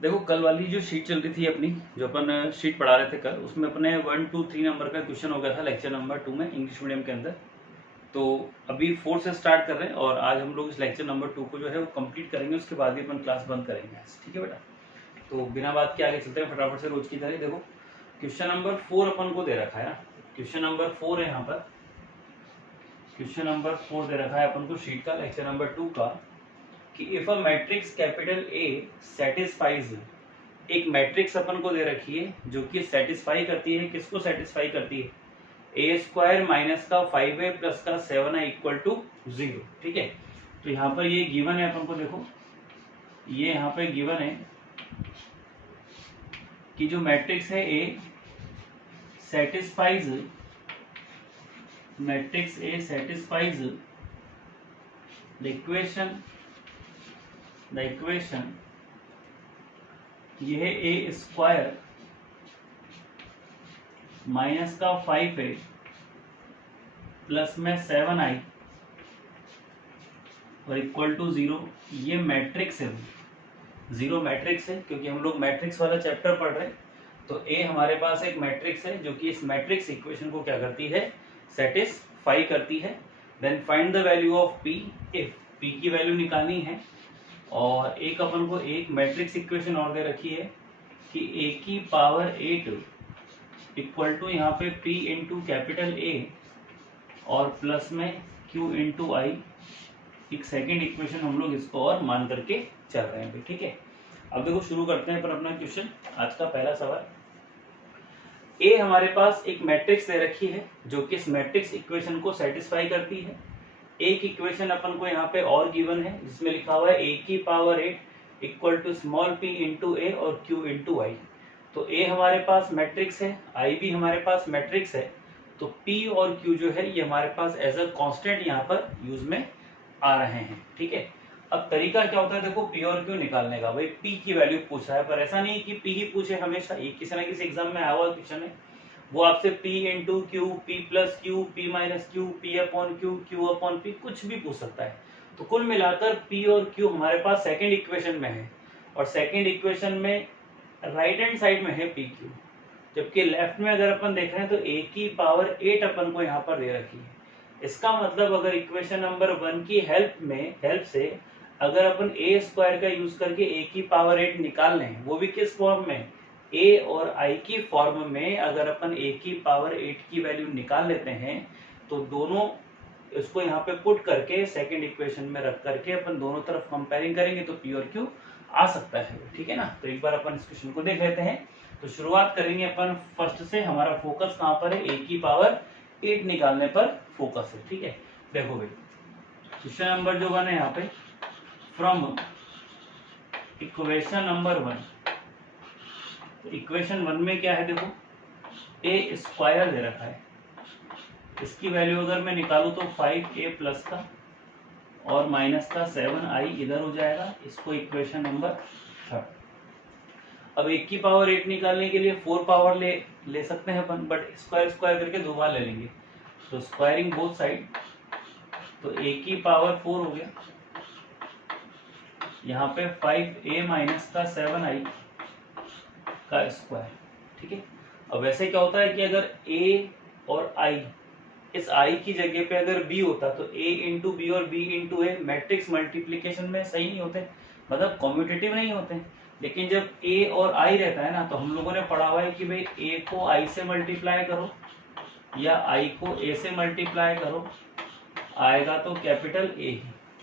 देखो कल वाली जो शीट चल रही थी अपनी, जो अपन शीट पढ़ा रहे थे कल, उसमें अपने 1 2 3 नंबर का क्वेश्चन हो गया था लेक्चर नंबर 2 में इंग्लिश मीडियम के अंदर। तो अभी 4 से स्टार्ट कर रहे हैं और आज हम लोग इस लेक्चर नंबर 2 को जो है वो कंप्लीट करेंगे, उसके बाद ही अपन क्लास बंद करेंगे आज। ठीक है बेटा, तो बिना बात के आगे चलते हैं फटाफट से रोज की तरह। देखो क्वेश्चन नंबर 4 अपन को दे रखा है ना, क्वेश्चन नंबर 4 है यहाँ पर। क्वेश्चन नंबर 4 दे रखा है अपन को शीट का लेक्चर नंबर 2 का कि if a matrix capital A satisfies, एक मैट्रिक्स अपन को दे रखी है जो कि सेटिस्फाई करती है, किसको सेटिस्फाई करती है, ए स्क्वायर माइनस का 5a प्लस का 7a इक्वल टू 0। ठीक है, तो यहाँ पर ये गिवन है अपन को। देखो ये यहाँ पे गिवन है कि जो मैट्रिक्स है A satisfies, matrix A satisfies the equation ये है ए स्क्वायर माइनस का 5a प्लस में 7i और इक्वल टू 0। ये मैट्रिक्स है, जीरो मैट्रिक्स है, क्योंकि हम लोग मैट्रिक्स वाला चैप्टर पढ़ रहे हैं। तो ए हमारे पास एक मैट्रिक्स है जो कि इस मैट्रिक्स इक्वेशन को क्या करती है, सेटिस्फाई करती है। Then find the value of p, if p की वैल्यू निकालनी है। और एक अपन को एक मैट्रिक्स इक्वेशन और दे रखी है कि ए की पावर 8 इक्वल टू यहाँ पे पी इंटू कैपिटल ए और प्लस में क्यू इंटू आई। एक सेकेंड इक्वेशन हम लोग इसको और मान करके चल रहे हैं। ठीक है, अब देखो शुरू करते हैं पर अपना क्वेश्चन। आज का पहला सवाल, ए हमारे पास एक मैट्रिक्स दे रखी है जो कि इस मैट्रिक्स इक्वेशन को सेटिस्फाई करती है। एक इक्वेशन अपन को यहाँ पे और गिवन है जिसमें लिखा हुआ है ए की power 8 equal to small p into A और क्यू इंटू आई। तो ए हमारे पास मैट्रिक्स है, आई भी हमारे पास मैट्रिक्स है, तो पी और क्यू जो है ये हमारे पास एज अ कांस्टेंट यहाँ पर यूज में आ रहे हैं। ठीक है, अब तरीका क्या होता है, देखो पी और क्यू निकालने का। भाई पी की वैल्यू पूछा है, पर ऐसा नहीं कि पी ही पूछे हमेशा। ये किसी ना किसी एग्जाम में आया हुआ क्वेश्चन है, वो आपसे P into Q, P plus Q, P minus Q, P upon Q, Q upon P, कुछ भी पूछ सकता है। तो कुल मिलाकर पी और क्यू हमारे पास सेकेंड इक्वेशन में है, और सेकेंड इक्वेशन में राइट हैंड साइड में है पी क्यू, जबकि लेफ्ट में अगर अपन देख रहे हैं तो ए की पावर 8 अपन को यहाँ पर दे रखी है। इसका मतलब अगर इक्वेशन नंबर 1 की हेल्प से अगर अपन ए स्क्वायर का यूज करके ए की पावर 8 निकाल लें, वो भी किस फॉर्म में, ए और आई की फॉर्म में, अगर अपन ए की पावर 8 की वैल्यू निकाल लेते हैं तो दोनों इसको यहाँ पे पुट करके सेकंड इक्वेशन में रख करके अपन दोनों तरफ कंपेयरिंग करेंगे तो पी और क्यू आ सकता है। ठीक है ना, तो एक बार अपन इस क्वेश्चन को देख लेते हैं। तो शुरुआत करेंगे अपन फर्स्ट से। हमारा फोकस कहाँ पर है, ए की पावर 8 निकालने पर फोकस है। ठीक है, देखो भाई क्वेश्चन नंबर जो 1 है यहाँ पे, फ्रॉम इक्वेशन नंबर 1। तो इक्वेशन 1 में क्या है, देखो ए स्क्वायर दे रखा है, इसकी वैल्यू अगर मैं निकालूं तो 5a प्लस का और माइनस का 7i इधर हो जाएगा। इसको इक्वेशन नंबर 3। अब एक की पावर 8 निकालने के लिए 4 पावर ले सकते हैं अपन, बट स्क्वायर करके 2 बार ले लेंगे, तो स्क्वायरिंग बोथ साइड, तो a की पावर 4 हो गया, यहाँ पे 5a माइनस का 7i का स्क्वायर। ठीक है, अब वैसे क्या होता है कि अगर a और i, इस i की जगह पे अगर b होता तो a इंटू बी और b इंटू ए मैट्रिक्स मल्टीप्लीकेशन में सही नहीं होते, मतलब कॉम्यूटेटिव नहीं होते। लेकिन जब a और i रहता है ना, तो हम लोगों ने पढ़ा हुआ है कि भाई a को i से मल्टीप्लाई करो या i को a से मल्टीप्लाई करो, आएगा तो कैपिटल A ही।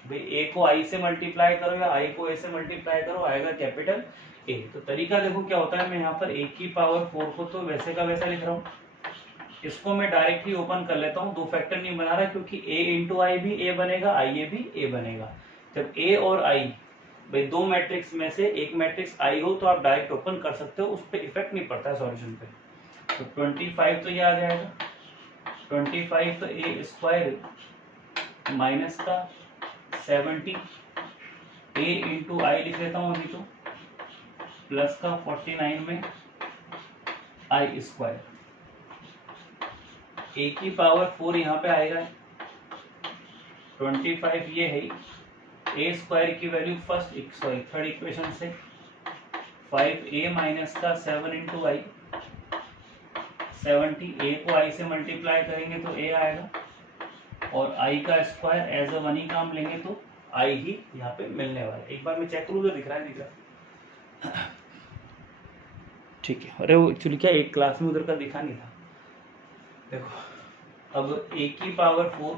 भाई a को i से मल्टीप्लाई करो या i को a से मल्टीप्लाई करो, आएगा कैपिटल A। तो तरीका देखो क्या होता है, मैं यहाँ पर a की पावर 4 को तो वैसे का वैसा लिख रहा हूँ, इसको मैं डायरेक्टली ओपन कर लेता हूँ, 2 फैक्टर नहीं बना रहा क्योंकि a इंटू आई भी a बनेगा, i a भी a बनेगा। जब a और i भाई दो मैट्रिक्स में से एक मैट्रिक्स i हो तो आप डायरेक्ट ओपन कर सकते हो, उस पर इफेक्ट नहीं पड़ता है सॉल्यूशन पे। तो 25 तो ये आ जाएगा, 25 तो a स्क्वायर माइनस का 70 a इंटू आई लिख लेता हूँ अभी तो, प्लस का 49 में आई स्क्वायर, a की पावर 4 यहाँ पे आएगा, 25 ये है, a स्क्वायर की वैल्यू थर्ड इक्वेशन से 5a माइनस का 7 इंटू आई, 70 a को i से मल्टीप्लाई करेंगे तो a आएगा, और i का स्क्वायर एज अ 1 ही काम लेंगे तो i ही यहाँ पे मिलने वाला है। एक बार मैं चेक करूँ तो दिख रहा है, ठीक है। अरे वो एक्चुअली क्या एक क्लास में उधर का दिखा नहीं था। देखो अब a की पावर 4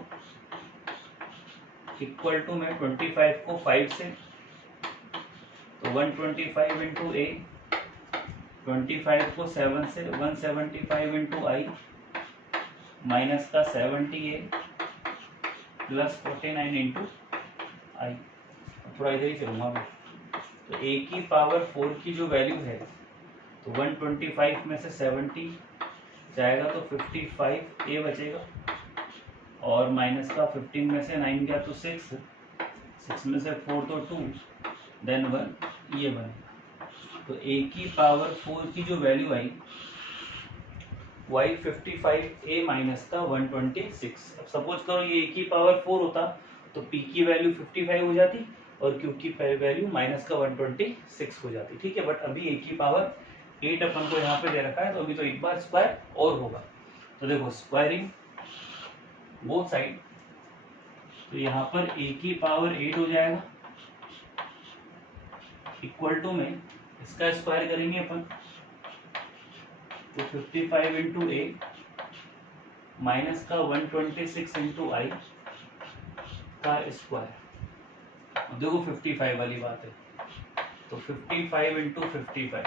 इक्वल टू में 25 को 5 से, तो 125 इंटू ए, 25 को 7 से 175 इंटू आई माइनस का 70a प्लस 49 इंटू आई। थोड़ा इधर ही चलूँगा मैं। तो a की पावर 4 की जो वैल्यू है, तो 125 में से 70 जाएगा तो 55a बचेगा, और माइनस का 15 में से 9 गया तो 6, 6 में से 4 तो 2, देन 1, ये बनेगा। तो a की पावर 4 की जो वैल्यू आई वो आई 55a माइनस का 126। अब सपोज करो ये a की पावर 4 होता तो p की वैल्यू 55 हो जाती और q की वैल्यू माइनस का 126 हो जाती, ठीक है। बट अभी a की पावर 8 अपन को यहाँ पे दे रखा है, तो अभी तो एक बार स्क्वायर और होगा। तो देखो स्क्वायरिंग बोथ साइड, तो यहाँ पर a की पावर 8 हो जाएगा, इक्वल टू में इसका स्क्वायर करेंगे अपन, तो 55 इंटू ए माइनस का 126 इंटू आई का स्क्वायर। देखो 55 वाली बात है, तो 55 इंटू 55,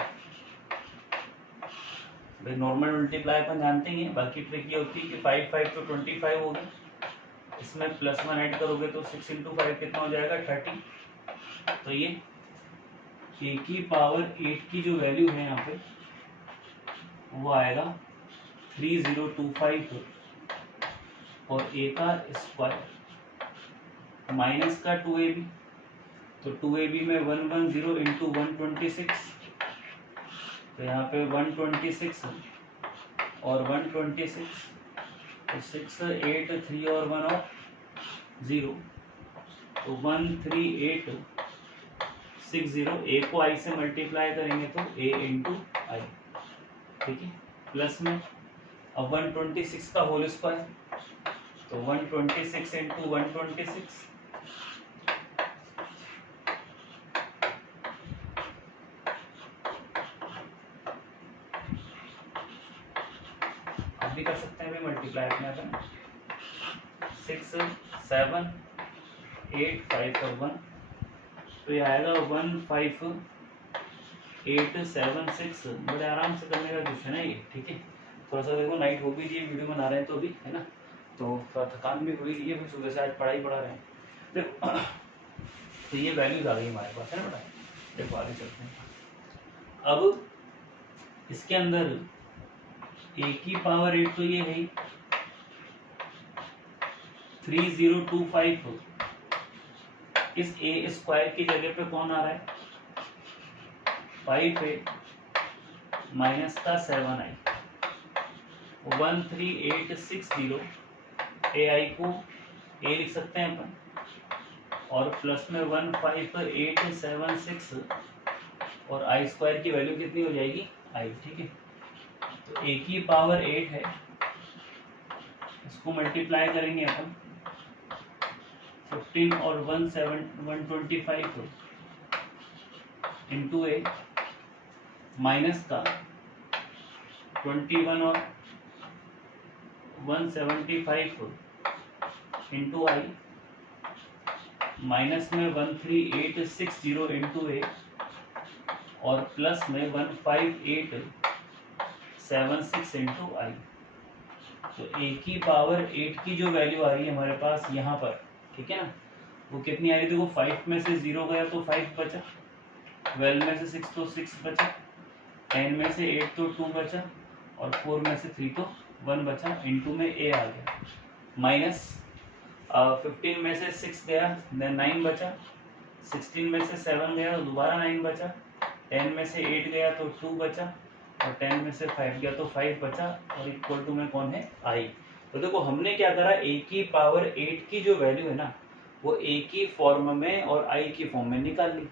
भाई नॉर्मल मल्टीप्लाई अपन जानते ही हैं, बाकी ट्रिक ये होती है कि 5 5 तो 25 हो गया, इसमें +1 ऐड करोगे तो 6 इंटू 5 कितना हो जाएगा 30। तो ये a की पावर 8 की जो वैल्यू है यहाँ पे वो आएगा 3025, और a का स्क्वायर माइनस का 2ab, तो 2ab में 110 इंटू 126, तो यहाँ पे 126 और 126, तो 6 8 3 और 1 और 0, तो 13860। a को i से मल्टीप्लाई करेंगे तो a इंटू आई, ठीक है, प्लस में अब 126 का होल स्क्वायर, तो 126 इंटू 126, आप भी कर सकते हैं भाई मल्टीप्लाई अपने आप, 6 7 8 5 और 1, तो ये आएगा 15876। बड़े आराम से करने का क्वेश्चन है ये, ठीक है। थोड़ा सा देखो नाइट हो भी रही है, वीडियो बना रहे हैं तो भी, है ना, तो थोड़ा थकान भी हुई है, सुबह से आज पढ़ाई पढ़ा रहे हैं। देखो तो ये वैल्यूज आ गई हमारे पास, है ना बेटा। देखो आगे चलते हैं। अब इसके अंदर a की पावर 8 तो ये है 3025, इस a स्क्वायर की जगह पे कौन आ रहा है 5a माइनस का 7i, 13860। ai को a लिख सकते हैं अपन, और प्लस में 15876, और आई स्क्वायर की वैल्यू कितनी हो जाएगी i, ठीक है। तो a की पावर 8 है, इसको मल्टीप्लाई करेंगे अपन 15 और 125 इंटू ए माइनस का 21 और 175 इंटू आई माइनस में 13860 इंटू ए, और प्लस में 15876 इंटू आई। तो a की पावर 8 की जो वैल्यू आ रही है हमारे पास यहाँ पर, ठीक है ना, वो कितनी आ रही है देखो, 5 में से 0 गया तो 5 बचा, 12 में से 6 तो 6 बचा, 10 में से 8 तो 2 बचा, और 4 में से 3 तो 1 बचा, इनटू में a आ गया, माइनस 15 में से 6 गया, देन 9 बचा, 16 में से 7 गया तो दोबारा 9 बचा, 10 में से 8 गया तो 2 बचा, और 10 में से 5 गया तो 5 बचा, और इक्वल टू में कौन है i। तो देखो हमने क्या करा, a की पावर 8 की जो वैल्यू है ना वो a की फॉर्म में और i की फॉर्म में निकाल ली।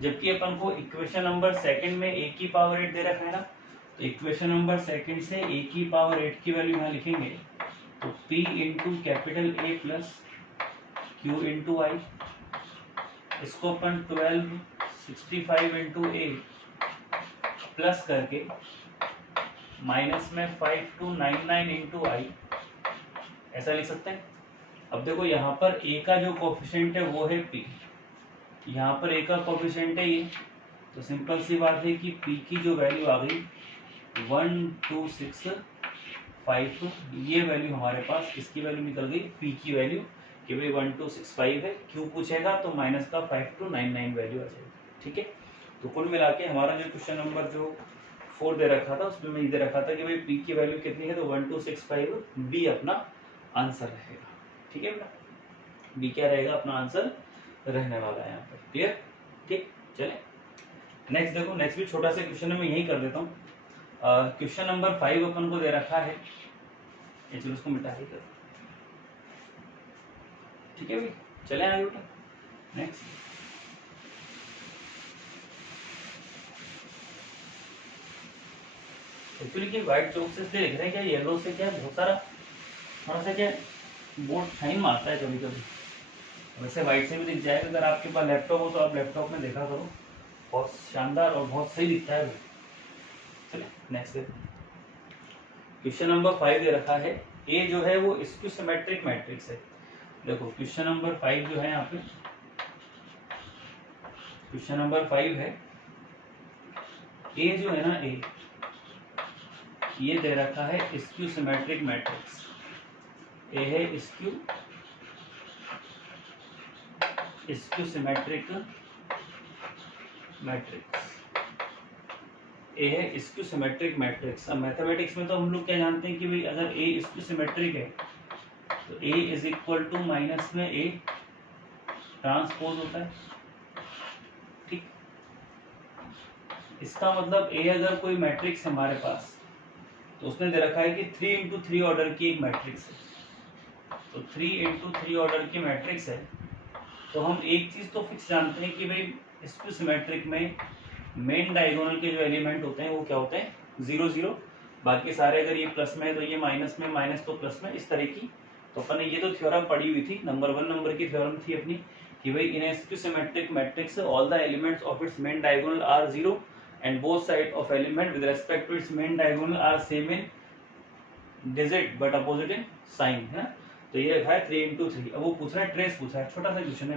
जबकि अपन को इक्वेशन नंबर सेकंड में a की पावर 8 दे रखा है ना, तो इक्वेशन नंबर सेकंड से a की पावर 8 की वैल्यू यहाँ लिखेंगे, तो p into capital A plus q into I, इसको अपन 1265 इंटू a प्लस करके माइनस में 5299 इंटू आई ऐसा लिख सकते हैं। अब देखो यहाँ पर a का जो कोफिशिएंट है वो है p, यहाँ पर a का कोफिशिएंट है ये, तो सिंपल सी बात है कि p की जो वैल्यू आ गई 1265, ये वैल्यू हमारे पास इसकी वैल्यू निकल गई p की वैल्यू कि भाई 1265 है, q पूछेगा तो माइनस का 5299 वैल्यू आ जाएगी। ठीक है, तो कुल मिला के हमारा जो क्वेश्चन नंबर जो 4 दे रखा था उसमें मैं दे रखा था कि भाई p की वैल्यू कितनी है, तो 1265 b अपना आंसर रहेगा। ठीक है बेटा, b क्या रहेगा अपना आंसर रहने वाला है यहाँ पर। क्लियर? ठीक, चले नेक्स्ट देखो, नेक्स्ट भी छोटा सा क्वेश्चन है, मैं यही कर देता हूँ। क्वेश्चन नंबर 5 अपन को दे रखा है, चलो उसको मिटा ही कर। ठीक है भाई, चले आगे बेटा नेक्स्ट। एक्चुअली क्या व्हाइट चौक से इसलिए लिख रहे हैं, क्या येलो से क्या बहुत सारा थोड़ा सा क्या बोर्ड शाइन मारता है कभी कभी, वैसे व्हाइट से भी दिख जाएगा। अगर आपके पास लैपटॉप हो तो आप लैपटॉप में देखा करो, बहुत शानदार और बहुत सही दिखता है। चलिए नेक्स्ट देखो, क्वेश्चन नंबर 5 दे रखा है, ए जो है वो स्क्यू सिमेट्रिक मैट्रिक्स है। देखो क्वेश्चन नंबर 5 जो है यहाँ पे, क्वेश्चन नंबर 5 है, ए जो है ना ए, ये दे रखा है स्क्यू सिमेट्रिक मैट्रिक्स। ए है स्क्यू सिमेट्रिक मैट्रिक्स, ए है स्क्यू सिमेट्रिक मैट्रिक्स। अब मैथमेटिक्स में तो हम लोग क्या जानते हैं कि भाई अगर ए स्क्यू सिमेट्रिक है तो ए इज इक्वल टू माइनस में ए ट्रांसपोज होता है। ठीक, इसका मतलब ए अगर कोई मैट्रिक्स है हमारे पास, तो उसने दे रखा है कि 3 इंटू 3 ऑर्डर की एक मैट्रिक्स है, तो 3 इंटू 3 ऑर्डर की मैट्रिक्स है, तो हम एक चीज तो फिक्स जानते हैं कि भाई स्क्यू सिमेट्रिक में मेन डायगोनल के जो एलिमेंट होते हैं वो क्या होते हैं, 0 0, बाकी सारे अगर ये प्लस में है तो ये माइनस में, माइनस तो प्लस में, इस तरह की। तो अपन ने ये तो थ्योरम पढ़ी हुई थी, नंबर 1 नंबर की थ्योरम थी अपनी कि भाई in skew symmetric matrix all the elements of its main diagonal are 0 and both side of element with respect to its main diagonal are same in digit but opposite in sign, है। तो ये रखा है 3 into 3। अब वो पूछ रहा है ट्रेस, पूछा है, छोटा सा क्वेश्चन है।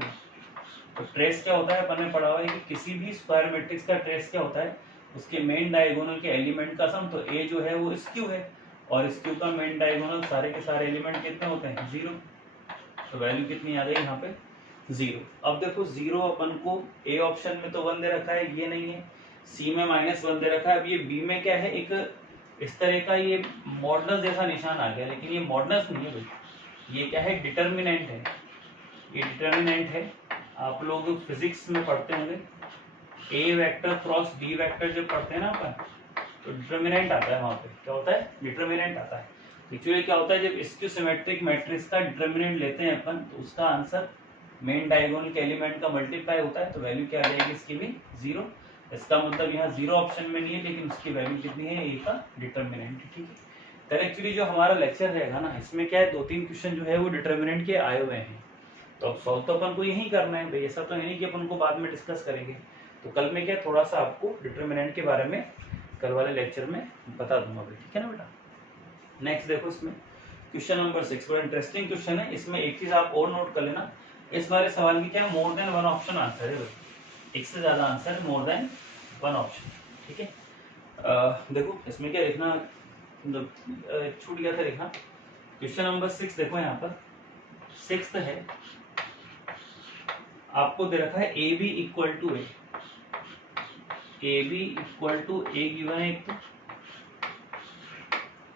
तो ट्रेस क्या होता है, अपन ने पढ़ा हुआ है कि किसी भी स्क्वायर मैट्रिक्स का ट्रेस क्या होता है, उसके मेन डायगोनल के एलिमेंट का सम। तो ए जो है वो स्क्यू है, और स्क्यू का मेन डायगोनल सारे के सारे एलिमेंट कितने होते हैं, 0। तो वैल्यू कितनी आ गई यहाँ पे, 0। अब देखो 0 अपन को ए ऑप्शन में तो 1 दे रखा है, ये नहीं है, सी में -1 दे रखा है। अब ये बी में क्या है, एक इस तरह का ये मॉडुलस जैसा निशान आ गया, लेकिन ये मॉडुलस नहीं है भाई, ये क्या है, डिटर्मिनेंट है। ये डिटर्मिनेंट है, आप लोग फिजिक्स में पढ़ते होंगे, ए वेक्टर क्रॉस बी वेक्टर जब पढ़ते हैं ना अपन, तो डिटर्मिनेंट आता है वहां पे, क्या होता है, डिटर्मिनेंट आता है। एक्चुअली क्या होता है, जब स्क्यू सिमेट्रिक मैट्रिक्स का डिटर्मिनेंट लेते हैं अपन, तो उसका आंसर मेन डायगोनल के एलिमेंट का मल्टीप्लाई होता है, तो वैल्यू क्या आ जाएगी इसकी भी, 0। इसका मतलब यहाँ 0 ऑप्शन में नहीं है, लेकिन उसकी वैल्यू कितनी है, ए का डिटर्मिनेंट। ठीक है, तो एक्चुअली जो हमारा लेक्चर रहेगा ना, इसमें क्या है, 2-3 क्वेश्चन जो है वो डिटर्मिनेंट के आए हुए हैं, तो अब सॉल्व तो अपन को यही करना है भाई, ऐसा तो है नहीं कि अपन को बाद में डिस्कस करेंगे। तो कल में क्या थोड़ा सा आपको डिटर्मिनेंट के बारे में कल वाले लेक्चर में बता दूंगा भाई, ठीक है ना बेटा। नेक्स्ट देखो, इसमें क्वेश्चन नंबर 6 बड़ा इंटरेस्टिंग क्वेश्चन है। इसमें एक चीज आप और नोट कर लेना, इस वाले सवाल की क्या मोर देन 1 ऑप्शन आंसर है भाई, एक से ज्यादा आंसर, मोर देन 1 ऑप्शन। ठीक है, देखो इसमें क्या लिखना, छूट गया था लिखना। क्वेश्चन नंबर 6 देखो, यहाँ पर 6th है, आपको दे रखा है A B equal to A, A B equal to A given है एक,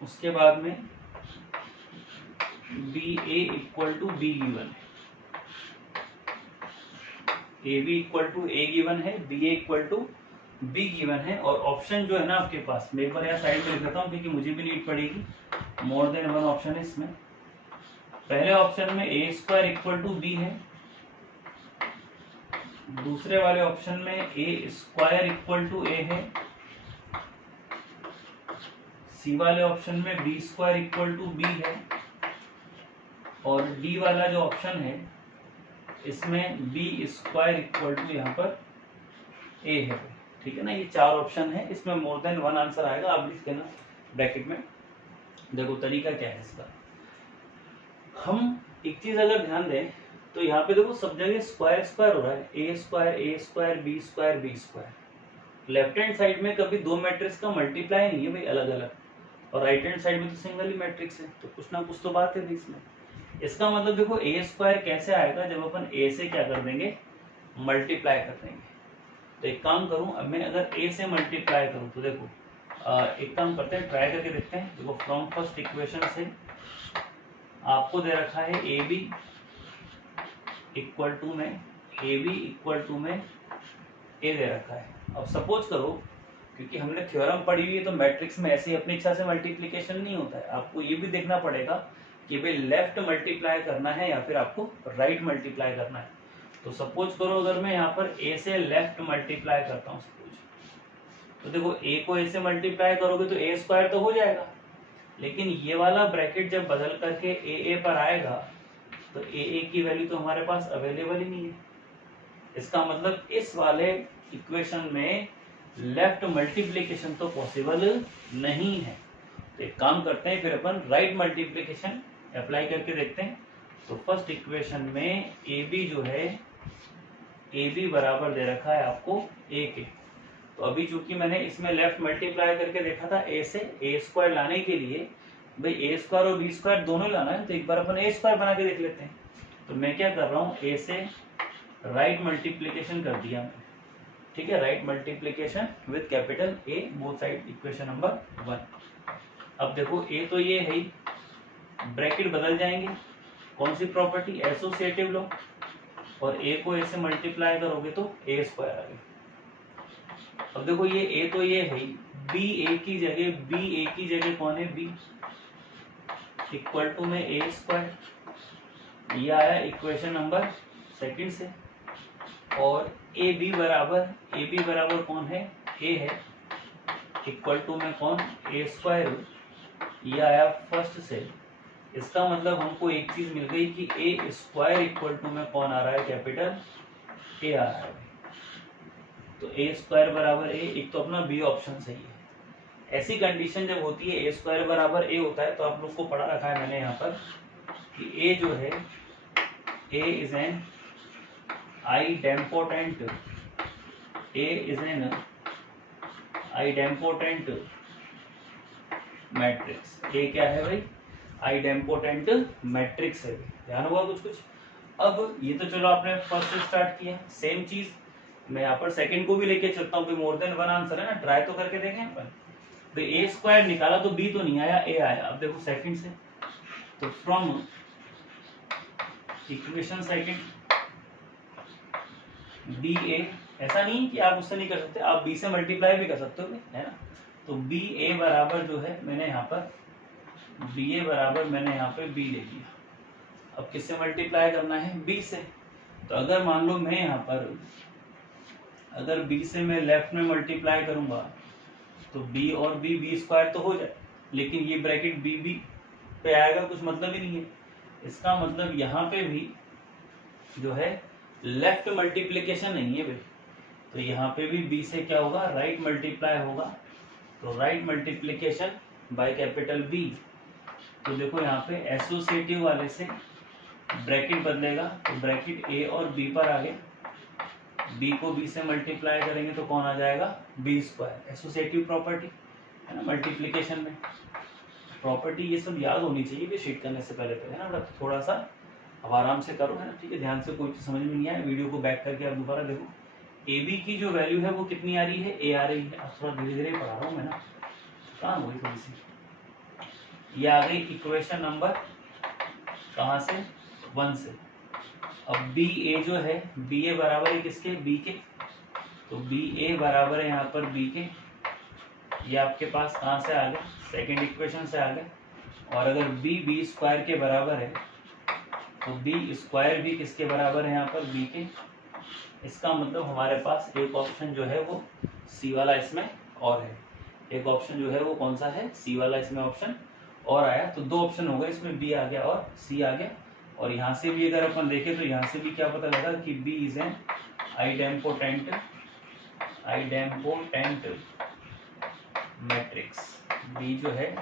तो उसके बाद में B A equal to B given है, A B equal to A given है, B A equal to B given है, और ऑप्शन जो है ना आपके पास, मैं एक बार यहाँ साइड में लिख देता हूँ क्योंकि मुझे भी नीड पड़ेगी, मोर देन 1 ऑप्शन है इसमें। पहले ऑप्शन में A square equal to B है, दूसरे वाले ऑप्शन में A square equal to A है, सी वाले ऑप्शन में B square equal to B है, और डी वाला जो ऑप्शन है इसमें बी स्क्वायर इक्वल टू यहाँ पर ए है। ठीक है ना, ये चार ऑप्शन है, इसमें मोर देन वन आंसर आएगा, आप लिख देना ब्रैकेट में। देखो तरीका क्या है इसका, हम एक चीज अगर ध्यान दें तो यहाँ पे देखो सब जगह स्क्वायर स्क्वायर हो रहा है, A square B square B square. Left hand side में कभी दो मैट्रिक्स का मल्टीप्लाई नहीं है भाई अलग अलग, और राइट हैंड साइड में तो सिंगल ही मैट्रिक्स है, तो कुछ ना कुछ तो बात है भाई इसमें। इसका मतलब देखो ए स्क्वायर कैसे आएगा, जब अपन ए से क्या कर देंगे, मल्टीप्लाई कर देंगे। तो एक काम करूं, अब मैं अगर ए से मल्टीप्लाई करूं तो देखो एक काम करते हैं, ट्राई करके देखते हैं। देखो फ्रॉम फर्स्ट इक्वेशन से आपको दे रखा है ए बी इक्वल टू में ए दे रखा है। अब सपोज करो, क्योंकि हमने थ्योरम पढ़ी हुई है तो मैट्रिक्स में ऐसे अपनी इच्छा से मल्टीप्लिकेशन नहीं होता है, आपको ये भी देखना पड़ेगा कि भाई लेफ्ट मल्टीप्लाई करना है या फिर आपको राइट मल्टीप्लाई करना है। तो सपोज करो अगर मैं यहाँ पर ए से लेफ्ट मल्टीप्लाई करता हूँ सपोज, तो देखो ए को ए से मल्टीप्लाई करोगे तो ए स्क्वायर तो हो जाएगा, लेकिन ये वाला ब्रैकेट जब बदल करके ए पर आएगा तो ए की वैल्यू तो हमारे पास अवेलेबल ही नहीं है। इसका मतलब इस वाले इक्वेशन में लेफ्ट मल्टीप्लिकेशन तो पॉसिबल नहीं है। तो एक काम करते हैं, फिर अपन राइट मल्टीप्लिकेशन अप्लाई करके देखते हैं। तो फर्स्ट इक्वेशन में ए बी जो है, ए बी बराबर दे रखा है आपको ए के। तो अभी चूंकि मैंने इसमें लेफ्ट मल्टीप्लाई करके देखा था ए से, ए स्क्वायर लाने के लिए भाई ए स्क्वायर और बी स्क्वायर दोनों लाना है, तो एक बार अपन ए स्क्वायर बना के देख लेते हैं। तो मैं क्या कर रहा हूँ, ए से राइट मल्टीप्लिकेशन कर दिया मैं, ठीक है, right multiplication with capital A both side, equation number 1। अब देखो ए तो ये है ही, ब्रैकेट बदल जाएंगे, कौन सी प्रॉपर्टी, एसोसिएटिव लो, और ए को ए से मल्टीप्लाई करोगे तो ए स्क्वायर आ गया। अब देखो ये ए तो ये है, बी ए की जगह कौन है, बी इक्वल टू में ए स्क्वायर, ये आया इक्वेशन नंबर 2 से, और ए बी बराबर कौन है, ए है, इक्वल टू में कौन, ए स्क्वायर, ये आया फर्स्ट से। इसका मतलब हमको एक चीज मिल गई कि ए स्क्वायर इक्वल टू में कौन आ रहा है, कैपिटल ए आ रहा है। तो ए स्क्वायर बराबर ए, एक तो अपना बी ऑप्शन सही है। ऐसी कंडीशन जब होती है ए स्क्वायर बराबर ए होता है, तो आप लोग को पढ़ा रखा है मैंने यहाँ पर कि ए जो है, A is an idempotent, idempotent matrix. A क्या है भाई, आइडेम्पोटेंट मैट्रिक्स है। ध्यान हुआ कुछ। अब ये तो चलो आपने फर्स्ट से स्टार्ट किया, सेम चीज मैं यहाँ पर सेकंड को भी लेके चलता हूँ, मोर देन वन आंसर है ना, ट्राई तो करके देखें अपन। तो ए स्क्वायर निकाला तो बी तो नहीं आया, ए आया। अब देखो सेकंड से, तो फ्रॉम इक्वेशन सेकंड बी ए, ऐसा नहीं कि आप उससे नहीं कर सकते, आप बी से मल्टीप्लाई भी कर सकते हो, है ना। तो बी ए बराबर जो है, मैंने यहाँ पर बी ए बराबर मैंने यहाँ पे बी ले लिया। अब किससे मल्टीप्लाई करना है, बी से। तो अगर मान लो मैं यहाँ पर अगर बी से मैं लेफ्ट में मल्टीप्लाई करूंगा तो बी और बी स्क्वायर तो हो जाए, लेकिन ये ब्रैकेट बी पे आएगा, कुछ मतलब ही नहीं है। इसका मतलब यहाँ पे भी जो है लेफ्ट मल्टीप्लिकेशन नहीं है भाई, तो यहाँ पे भी बी से क्या होगा, राइट मल्टीप्लाई होगा। तो right multiplication by capital B. तो देखो यहाँ पे एसोसिएटिव वाले से ब्रैकेट बदलेगा, तो ब्रैकेट ए और बी पर आ गया, बी को बी से मल्टीप्लाई करेंगे तो कौन आ जाएगा, बी स्क्वायर। एसोसिएटिव प्रॉपर्टी है ना, मल्टीप्लिकेशन में प्रॉपर्टी ये सब याद होनी चाहिए शीट करने से पहले है ना, थोड़ा सा अब आराम से करो, है ना, ठीक है। ध्यान से, कोई चीज समझ में नहीं आया वीडियो को बैक करके आप दोबारा देखो। ए बी की जो वैल्यू है वो कितनी आ रही है, ए आ रही है। अब थोड़ा धीरे धीरे पढ़ा रहा हूँ मैं ना, कहाँ हो गई थोड़ी सी, ये आ गई इक्वेशन नंबर कहाँ से, 1 से। अब बी ए जो है, बी ए बराबर है किसके, बी के, तो बी ए बराबर है यहाँ पर बी के, ये आपके पास कहाँ से आ गया, सेकेंड इक्वेशन से आ गया। और अगर बी स्क्वायर के बराबर है तो बी स्क्वायर भी किसके बराबर है यहाँ पर, बी के, इसका मतलब हमारे पास एक ऑप्शन जो है वो सी वाला इसमें और है, एक ऑप्शन जो है वो कौन सा है, सी वाला इसमें ऑप्शन और आया। तो दो ऑप्शन हो गए, इसमें बी आ गया और सी आ गया। और यहाँ से भी अगर अपन देखें तो यहाँ से भी क्या पता लगा कि B is an idempotent matrix. B जो है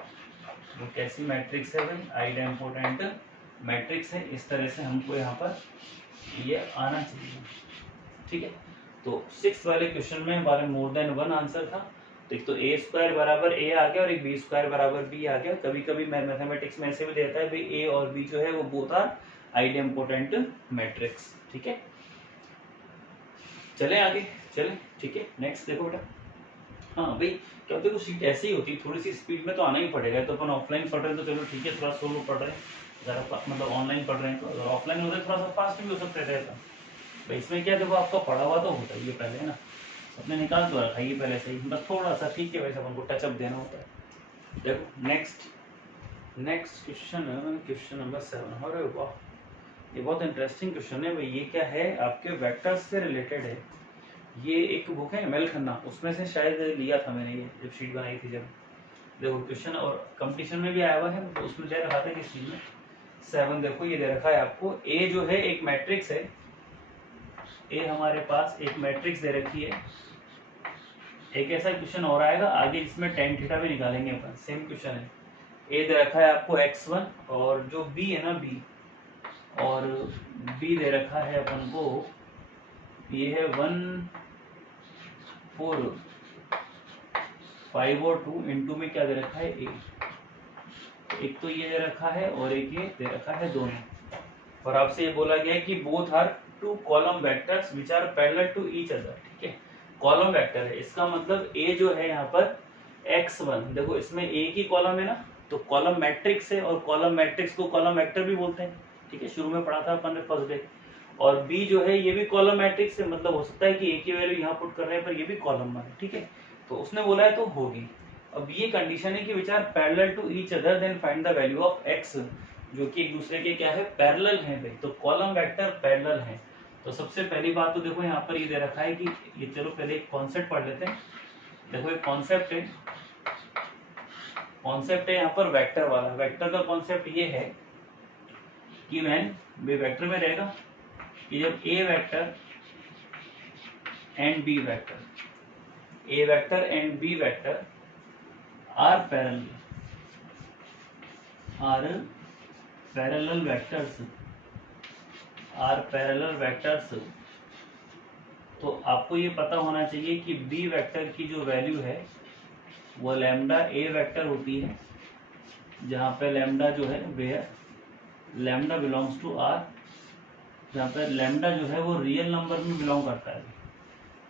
वो कैसी मैट्रिक्स है भाई, आइडेम्पोटेंट मैट्रिक्स है। इस तरह से हमको यहाँ पर ये आना चाहिए, ठीक है। तो 6 वाले क्वेश्चन में हमारे मोर देन वन आंसर था। तो एक तो ए स्क्वायर बराबर ए आ गया और एक बी स्क्वायर बराबर बी आ गया। कभी कभी मैथमेटिक्स में ऐसे भी देता है भाई ए और बी जो है वो बोथ आर आइडेम्पोटेंट मैट्रिक्स, ठीक है। चले आगे, चले, ठीक है। नेक्स्ट देखो बेटा, हाँ भाई क्या होता है, सीट ऐसी ही होती है, थोड़ी सी स्पीड में तो आना ही पड़ेगा। तो अपन ऑफलाइन पढ़ रहे हैं तो चलो ठीक है, थोड़ा स्लो पढ़ रहे हैं, ज़रा मतलब ऑनलाइन पढ़ रहे हैं तो अगर ऑफलाइन होता है थोड़ा सा फास्ट भी हो सकता है रहता। भाई इसमें क्या देखो, आपका पढ़ा हुआ तो होता ही है पहले, है ना, अपने निकाल तो रखा ही पहले से ही, बस थोड़ा सा ठीक है वैसे अपन को टचअप देना होता है। देखो नेक्स्ट क्वेश्चन नंबर 7। अरे वाह, ये बहुत इंटरेस्टिंग क्वेश्चन है भाई। ये क्या है, आपके वेक्टर्स से रिलेटेड है। ये एक बुक है एमएल खन्ना, उसमें से शायद लिया था मैंने, ये जब शीट बनाई थी जब। देखो क्वेश्चन और कंपटीशन में भी आया हुआ है, तो उसमें दे रखा था किस चीज में 7। देखो ये दे रखा है आपको, ए जो है एक मैट्रिक्स है, ए हमारे पास एक मैट्रिक्स दे रखी है। एक ऐसा क्वेश्चन और आएगा आगे जिसमें tan थीटा भी निकालेंगे अपन, सेम क्वेश्चन है। ए दे रखा है आपको x1 और जो b है ना b, और b दे रखा है अपन को, ये है 1 4 5 और 2 इनटू में क्या दे रखा है ए। एक तो ये दे रखा है और एक ये दे रखा है दोनों। और आपसे ये बोला गया है कि both are two column vectors which are parallel to each other, ठीक है। कॉलम वेक्टर है, इसका मतलब ए जो है यहाँ पर x1, देखो इसमें एक ही कॉलम है ना, तो कॉलम मैट्रिक्स है, और कॉलम मैट्रिक्स को कॉलम वेक्टर भी बोलते हैं, ठीक है, शुरू में पढ़ा था अपन ने फर्स्ट डे। और बी जो है ये भी कॉलम मैट्रिक्स है, मतलब हो सकता है कि एक ही वैल्यू यहाँ पुट कर रहे हैं पर ये भी कॉलम में है, ठीक है। तो उसने बोला है तो होगी। अब ये कंडीशन है कि which are parallel to each other then find the value of x, जो कि एक दूसरे के क्या है, पैरेलल हैं भाई। तो कॉलम वेक्टर पैरेलल हैं। तो सबसे पहली बात तो देखो यहाँ पर ये दे रखा है कि ये, चलो पहले एक कॉन्सेप्ट पढ़ लेते हैं। देखो एक कॉन्सेप्ट है यहाँ पर वेक्टर वाला। वेक्टर का कॉन्सेप्ट ये है कि व्हेन वे वेक्टर में रहेगा कि जब A vector and B vector are parallel vectors, तो आपको ये पता होना चाहिए कि बी वेक्टर की जो वैल्यू है वो लैम्डा ए वेक्टर होती है, जहाँ पे लैम्डा जो है where lambda belongs to R, जहाँ पे लैम्डा जो है वो रियल नंबर में बिलोंग करता है।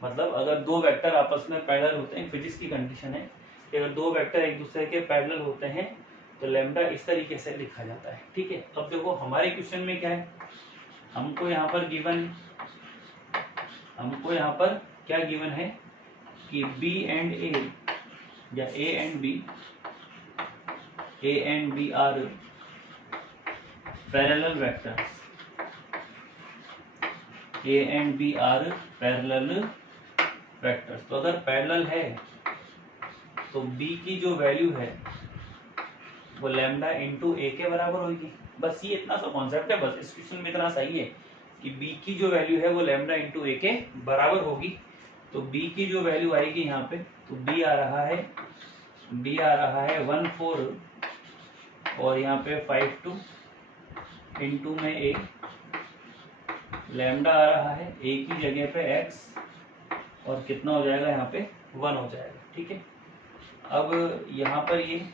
मतलब अगर दो वेक्टर आपस में पैरेलल होते हैं, फिजिक्स की कंडीशन है कि अगर दो वेक्टर एक दूसरे के पैरेलल होते हैं तो लैम्डा इस तरीके से लिखा जाता है, ठीक है। अब देखो हमारे क्वेश्चन में क्या है, हमको यहाँ पर क्या गिवन है कि बी एंड ए या a and b are parallel vectors, a and b are parallel vectors. तो अगर पैरेलल है तो बी की जो वैल्यू है वो लैम्डा इंटू ए के बराबर होगी। बस ये इतना सा कॉन्सेप्ट है, बस इस क्वेश्चन में इतना सही है कि बी की जो वैल्यू है वो लैम्डा इंटू ए के बराबर होगी। तो बी की जो वैल्यू आएगी यहाँ पे, तो बी आ रहा है 1 4 और यहाँ पे 5 2 इंटू में ए, लैम्डा आ रहा है ए की जगह पे एक्स, और कितना हो जाएगा यहाँ पे 1 हो जाएगा, ठीक है। अब यहाँ पर ये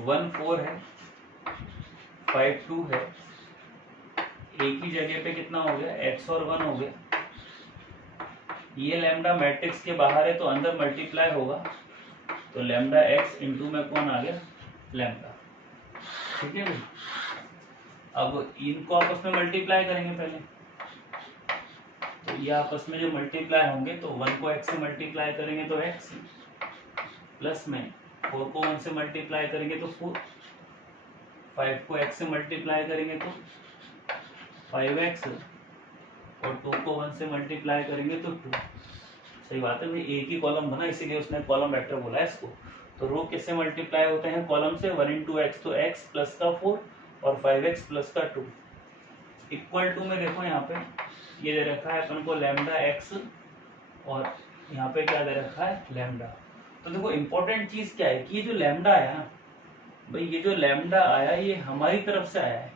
1 4 है, 5 2 है, ए की जगह पे कितना हो गया x और 1 हो गया। ये लैम्डा मैट्रिक्स के बाहर है तो अंदर मल्टीप्लाई होगा, तो लैम्डा x इंटू में कौन आ गया, लैम्डा, ठीक है। अब इनको आपस में मल्टीप्लाई करेंगे पहले, तो ये आपस में जो मल्टीप्लाई होंगे तो 1 को x से मल्टीप्लाई करेंगे तो x, प्लस में 4 को 1 से मल्टीप्लाई करेंगे तो 4, 5 को x से मल्टीप्लाई करेंगे तो 5x, और 2 को 1 से मल्टीप्लाई करेंगे तो 2। सही बात है भाई, एक ही कॉलम बना इसीलिए उसने कॉलम वेक्टर बोला है इसको। तो रो किससे मल्टीप्लाई होते हैं कॉलम से, 1 इंटू एक्स, तो x प्लस का 4 और 5x प्लस का 2 इक्वल टू में देखो यहाँ पे ये दे रखा है अपन को लैम्डा x और यहाँ पे क्या दे रखा है लैम्डा। तो देखो इंपॉर्टेंट चीज क्या है कि ये जो लैम्डा आया ना भाई, ये जो लैम्डा आया ये हमारी तरफ से आया है।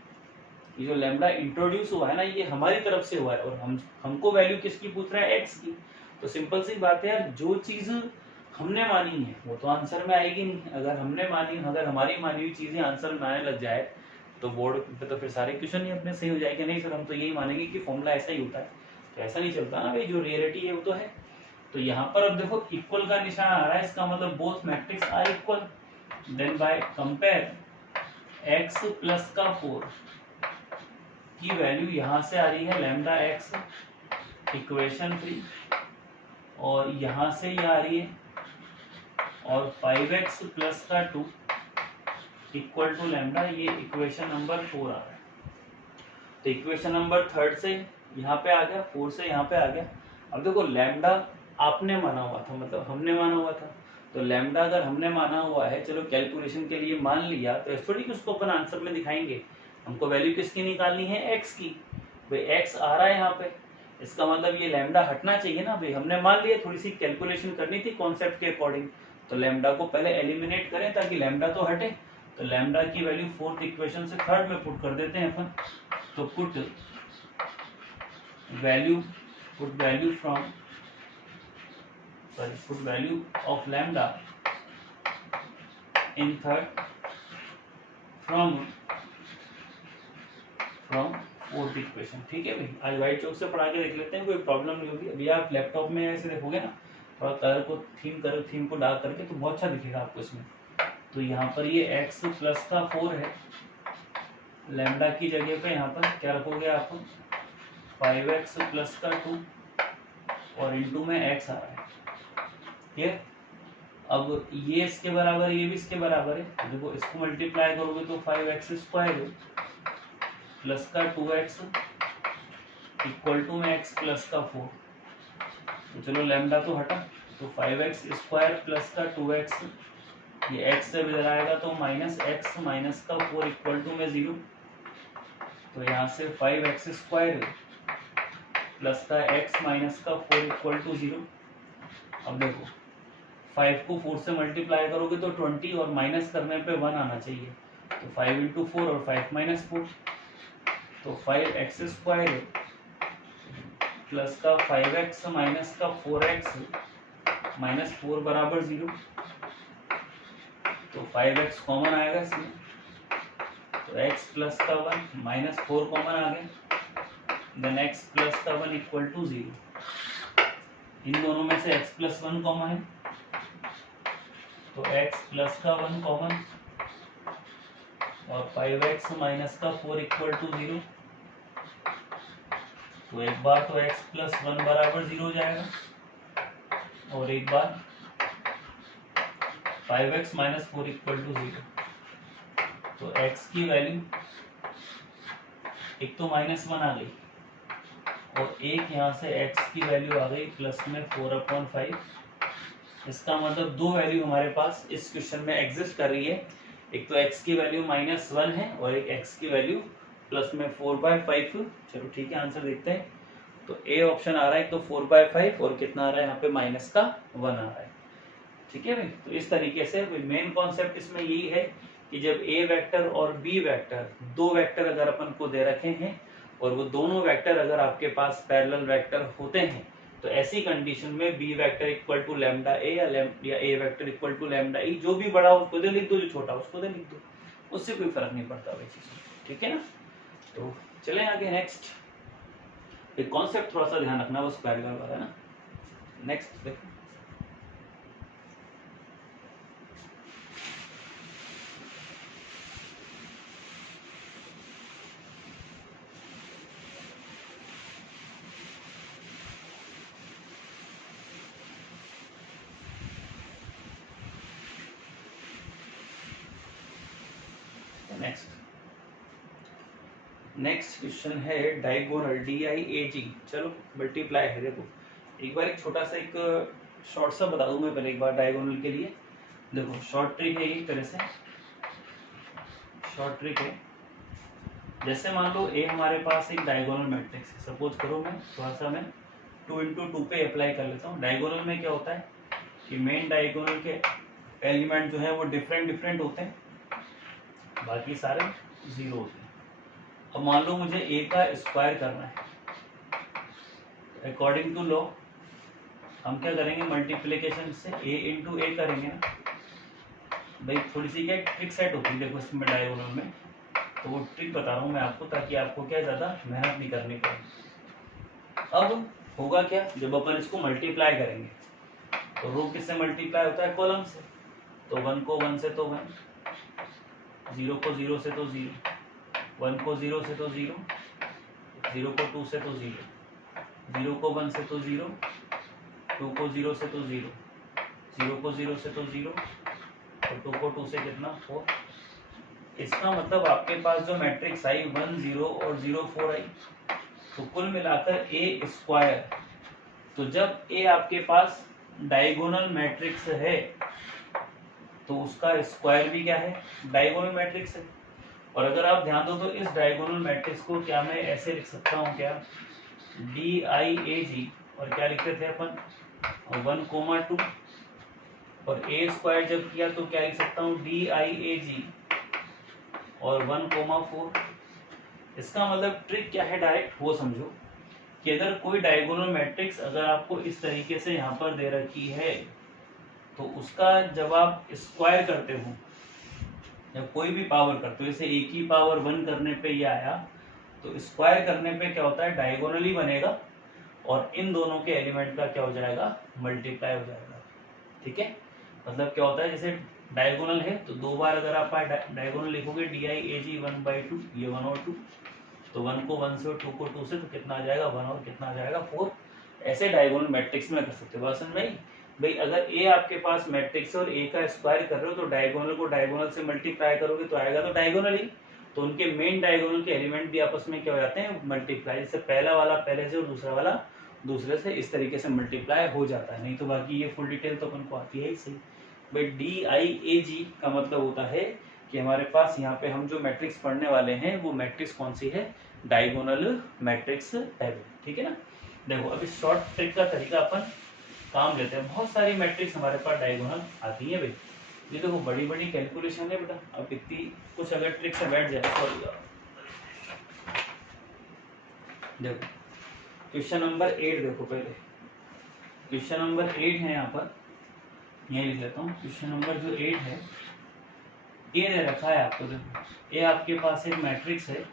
ये जो लैम्डा इंट्रोड्यूस हुआ है ना ये हमारी तरफ से हुआ है और हमको वैल्यू किसकी पूछ रहा है, x की। तो सिंपल सी बात है यार, जो चीज हमने मानी है वो तो आंसर में आएगी नहीं। अगर हमारी मानी हुई चीजें आंसर में आने लग जाए तो बोर्ड पे तो फिर सारे क्वेश्चन ही अपने सही हो जाएंगे। नहीं सर हम तो यही मानेंगे कि फॉर्मूला ऐसा ही होता है, तो ऐसा नहीं चलता ना भाई, जो रियलिटी है वो तो है। तो यहाँ पर अब देखो इक्वल का निशान आ रहा है, इसका मतलब both matrix are equal. Then by compare x plus का 4 की वैल्यू यहाँ से आ रही है लैम्डा x इक्वेशन 3 और यहाँ से ये आ रही है और 5x प्लस का 2 इक्वल टू लैम्डा, ये इक्वेशन नंबर 4 आ रहा है। तो इक्वेशन नंबर 3 से यहाँ पे आ गया, 4 से यहाँ पे आ गया। अब देखो लैम्डा आपने माना हुआ था, मतलब हमने माना हुआ था, तो लैम्डा अगर हमने माना हुआ है, चलो कैलकुलेशन के लिए मान लिया, तो ऐसा थोड़ी कि उसको अपन आंसर में दिखाएंगे। हमको वैल्यू किसकी निकालनी है, एक्स की। भाई एक्स आ रहा है यहाँ पे, इसका मतलब ये लैम्डा हटना चाहिए ना भाई। हमने मान लिया, थोड़ी सी कैलकुलेशन करनी थी कॉन्सेप्ट के अकॉर्डिंग, तो लैम्डा को पहले एलिमिनेट करें ताकि लैम्डा तो हटे। तो लैम्डा की वैल्यू 4th इक्वेशन से 3rd में पुट कर देते हैं अपन। तो put value of lambda in 3rd from 4th equation. ठीक है भाई, आज व्हाइट चौक से पढ़ा के देख लेते हैं, कोई प्रॉब्लम नहीं होगी। अभी आप लैपटॉप में ऐसे देखोगे ना, थोड़ा कलर को थीम को डार्क करके, तो बहुत अच्छा दिखेगा आपको इसमें। तो यहाँ पर ये x प्लस का 4 है, लैम्डा की जगह पे यहाँ पर क्या रखोगे आप, 5x प्लस का 2 और इनटू में x आ रहा है। ठीक है, अब ये इसके बराबर, ये भी इसके बराबर है। देखो इसको मल्टीप्लाई करोगे तो 5x स्क्वायर प्लस का 2x इक्वल टू में x प्लस का 4। तो चलो लैम्डा तो हटा, तो 5x स्क्वायर प्लस का 2x, ये x जब इधर आएगा तो माइनस x माइनस का 4 इक्वल टू में 0। तो यहाँ से 5x स्क्वायर प्लस का x माइनस का 4 इक्वल टू 0। अब देखो 5 को 4 से मल्टीप्लाई करोगे तो 20 और माइनस करने पे 1 आना चाहिए। तो 5 इंटू 4 और 5 माइनस 4, तो 5x स्क्वायर प्लस का 5x माइनस का 4x माइनस 4 बराबर 0। तो 5x कॉमन आएगा इसमें, तो x प्लस का 1 माइनस 4 कॉमन आ गया, देन x प्लस का 1 इक्वल टू 0। इन दोनों में से x प्लस 1 कॉमन है, तो x प्लस का 1 कॉमन और 5x माइनस का 4 इक्वल टू 0। तो एक बार तो x प्लस 1 बराबर 0 हो जाएगा और एक बार 5x माइनस 4 इक्वल टू 0। तो x की वैल्यू एक तो -1 आ गई और एक यहाँ से x की वैल्यू आ गई प्लस में 4/5। इसका मतलब दो वैल्यू हमारे पास इस क्वेश्चन में एग्जिस्ट कर रही है। एक तो x की वैल्यू -1 है और एक x की वैल्यू प्लस में 4/5। चलो ठीक है, आंसर देखते हैं। तो ए ऑप्शन आ रहा है, तो 4/5 और कितना आ रहा है यहाँ पे -1 आ रहा है। ठीक है भाई, तो इस तरीके से मेन कॉन्सेप्ट इसमें यही है कि जब ए वेक्टर और बी वेक्टर, दो वेक्टर अगर अपन को दे रखे हैं और वो दोनों वेक्टर अगर आपके पास पैरेलल वेक्टर होते हैं, तो ऐसी कंडीशन में B vector equal to lambda A या A vector equal to lambda E, जो भी बड़ा उसको दे लिख दो, जो छोटा उसको दे लिख दो, उससे कोई फर्क नहीं पड़ता वही चीज। ठीक है ना, तो चलें आगे नेक्स्ट। एक कॉन्सेप्ट थोड़ा सा ध्यान रखना, बस पैरेलल वाला ना। नेक्स्ट देखो, नेक्स्ट नेक्स्ट क्वेश्चन है डायगोनल DIAG। चलो मल्टीप्लाई है। देखो एक बार एक छोटा सा एक शॉर्ट सा बता दूं मैं पहले एक बार डायगोनल के लिए। देखो शॉर्ट ट्रिक है, एक तरह से शॉर्ट ट्रिक है। जैसे मान लो ए हमारे पास एक डायगोनल मैट्रिक्स है, सपोज करो मैं थोड़ा सा मैं 2 × 2 पे अप्लाई कर लेता हूँ। डायगोनल में क्या होता है कि मेन डायगोनल के एलिमेंट जो है वो डिफरेंट होते हैं, बाकी सारे जीरो होते हैं। अब मान लो मुझे ए का स्क्वायर करना है, अकॉर्डिंग टू लॉ हम क्या करेंगे, मल्टीप्लिकेशन से a इंटू ए करेंगे ना भाई। थोड़ी सी क्या ट्रिक सेट होती है देखो इसमें डायगोनल में, तो वो ट्रिक बता रहा हूँ मैं आपको ताकि आपको क्या ज़्यादा मेहनत नहीं करनी पड़े। अब होगा क्या, जब अपन इसको मल्टीप्लाई करेंगे तो रो किससे मल्टीप्लाई होता है, कॉलम से। तो 1 को 1 से तो 1, 0 को 0 से तो 0, 1 को 0 से तो 0, 0 को 2 से तो 0, 0 को 1 से तो 0, 2 को 0 से तो 0, 0 को 0 से तो 0 और 2 को 2 से कितना 4। इसका मतलब आपके पास जो मैट्रिक्स आई 1 0 और 0 4 आई, तो कुल मिलाकर ए स्क्वायर। तो जब ए आपके पास डायगोनल मैट्रिक्स है तो उसका स्क्वायर भी क्या है, डायगोनल मैट्रिक्स है। और अगर आप ध्यान दो तो इस डायगोनल मैट्रिक्स को क्या मैं ऐसे लिख सकता हूँ क्या, DIAG, और क्या लिखते थे अपन 1, 2 और ए स्क्वायर जब किया तो क्या लिख सकता हूँ DIAG और 1, 4। इसका मतलब ट्रिक क्या है डायरेक्ट वो समझो कि अगर कोई डायगोनल मैट्रिक्स अगर आपको इस तरीके से यहाँ पर दे रखी है तो उसका जब आप स्क्वायर करते हो या कोई भी पावर करते हो, जैसे ए की पावर 1 करने पे ये आया, तो स्क्वायर करने पे क्या होता है डायगोनल ही बनेगा और इन दोनों के एलिमेंट का क्या हो जाएगा, मल्टीप्लाई हो जाएगा। ठीक है, मतलब क्या होता है जैसे डायगोनल है तो 2 बार अगर आप डायगोनल लिखोगे DIAG 1/2, ये 1 और 2, तो 1 को 1 से और 2 को 2 से, तो कितना आ जाएगा 1 और कितना आ जाएगा 4। ऐसे डायगोनल मैट्रिक्स में कर सकते हो। बात समझ में भाई, अगर ए आपके पास मैट्रिक्स है और ए का स्क्वायर कर रहे हो तो डायगोनल को डायगोनल से मल्टीप्लाई करोगे तो आएगा तो डायगोनल ही। तो उनके मेन डायगोनल के एलिमेंट भी आपस में क्या हो जाते हैं, मल्टीप्लाई। जैसे पहला वाला पहले से और दूसरा वाला दूसरे से, इस तरीके से मल्टीप्लाई हो जाता है। नहीं तो बाकी ये फुल डिटेल तो अपन को आती है ही सही भाई। DIAG का मतलब होता है कि हमारे पास यहाँ पे हम जो मैट्रिक्स पढ़ने वाले हैं वो मैट्रिक्स कौन सी है, डायगोनल मैट्रिक्स है। ठीक है ना। देखो अब इस शॉर्ट ट्रिक का तरीका अपन काम लेते हैं। बहुत सारी मैट्रिक्स हमारे पास डायगोनल आती है भाई। ये देखो बड़ी बड़ी कैलकुलेशन है बेटा। अब इतनी कुछ अगर ट्रिक से बैठ जाए तो देखो क्वेश्चन नंबर 8 देखो पहले। क्वेश्चन नंबर 8 है यहाँ पर, यही लिख लेता हूँ। क्वेश्चन नंबर जो 8 है ये दे रखा है आपको। देखो ये आपके पास एक मैट्रिक्स है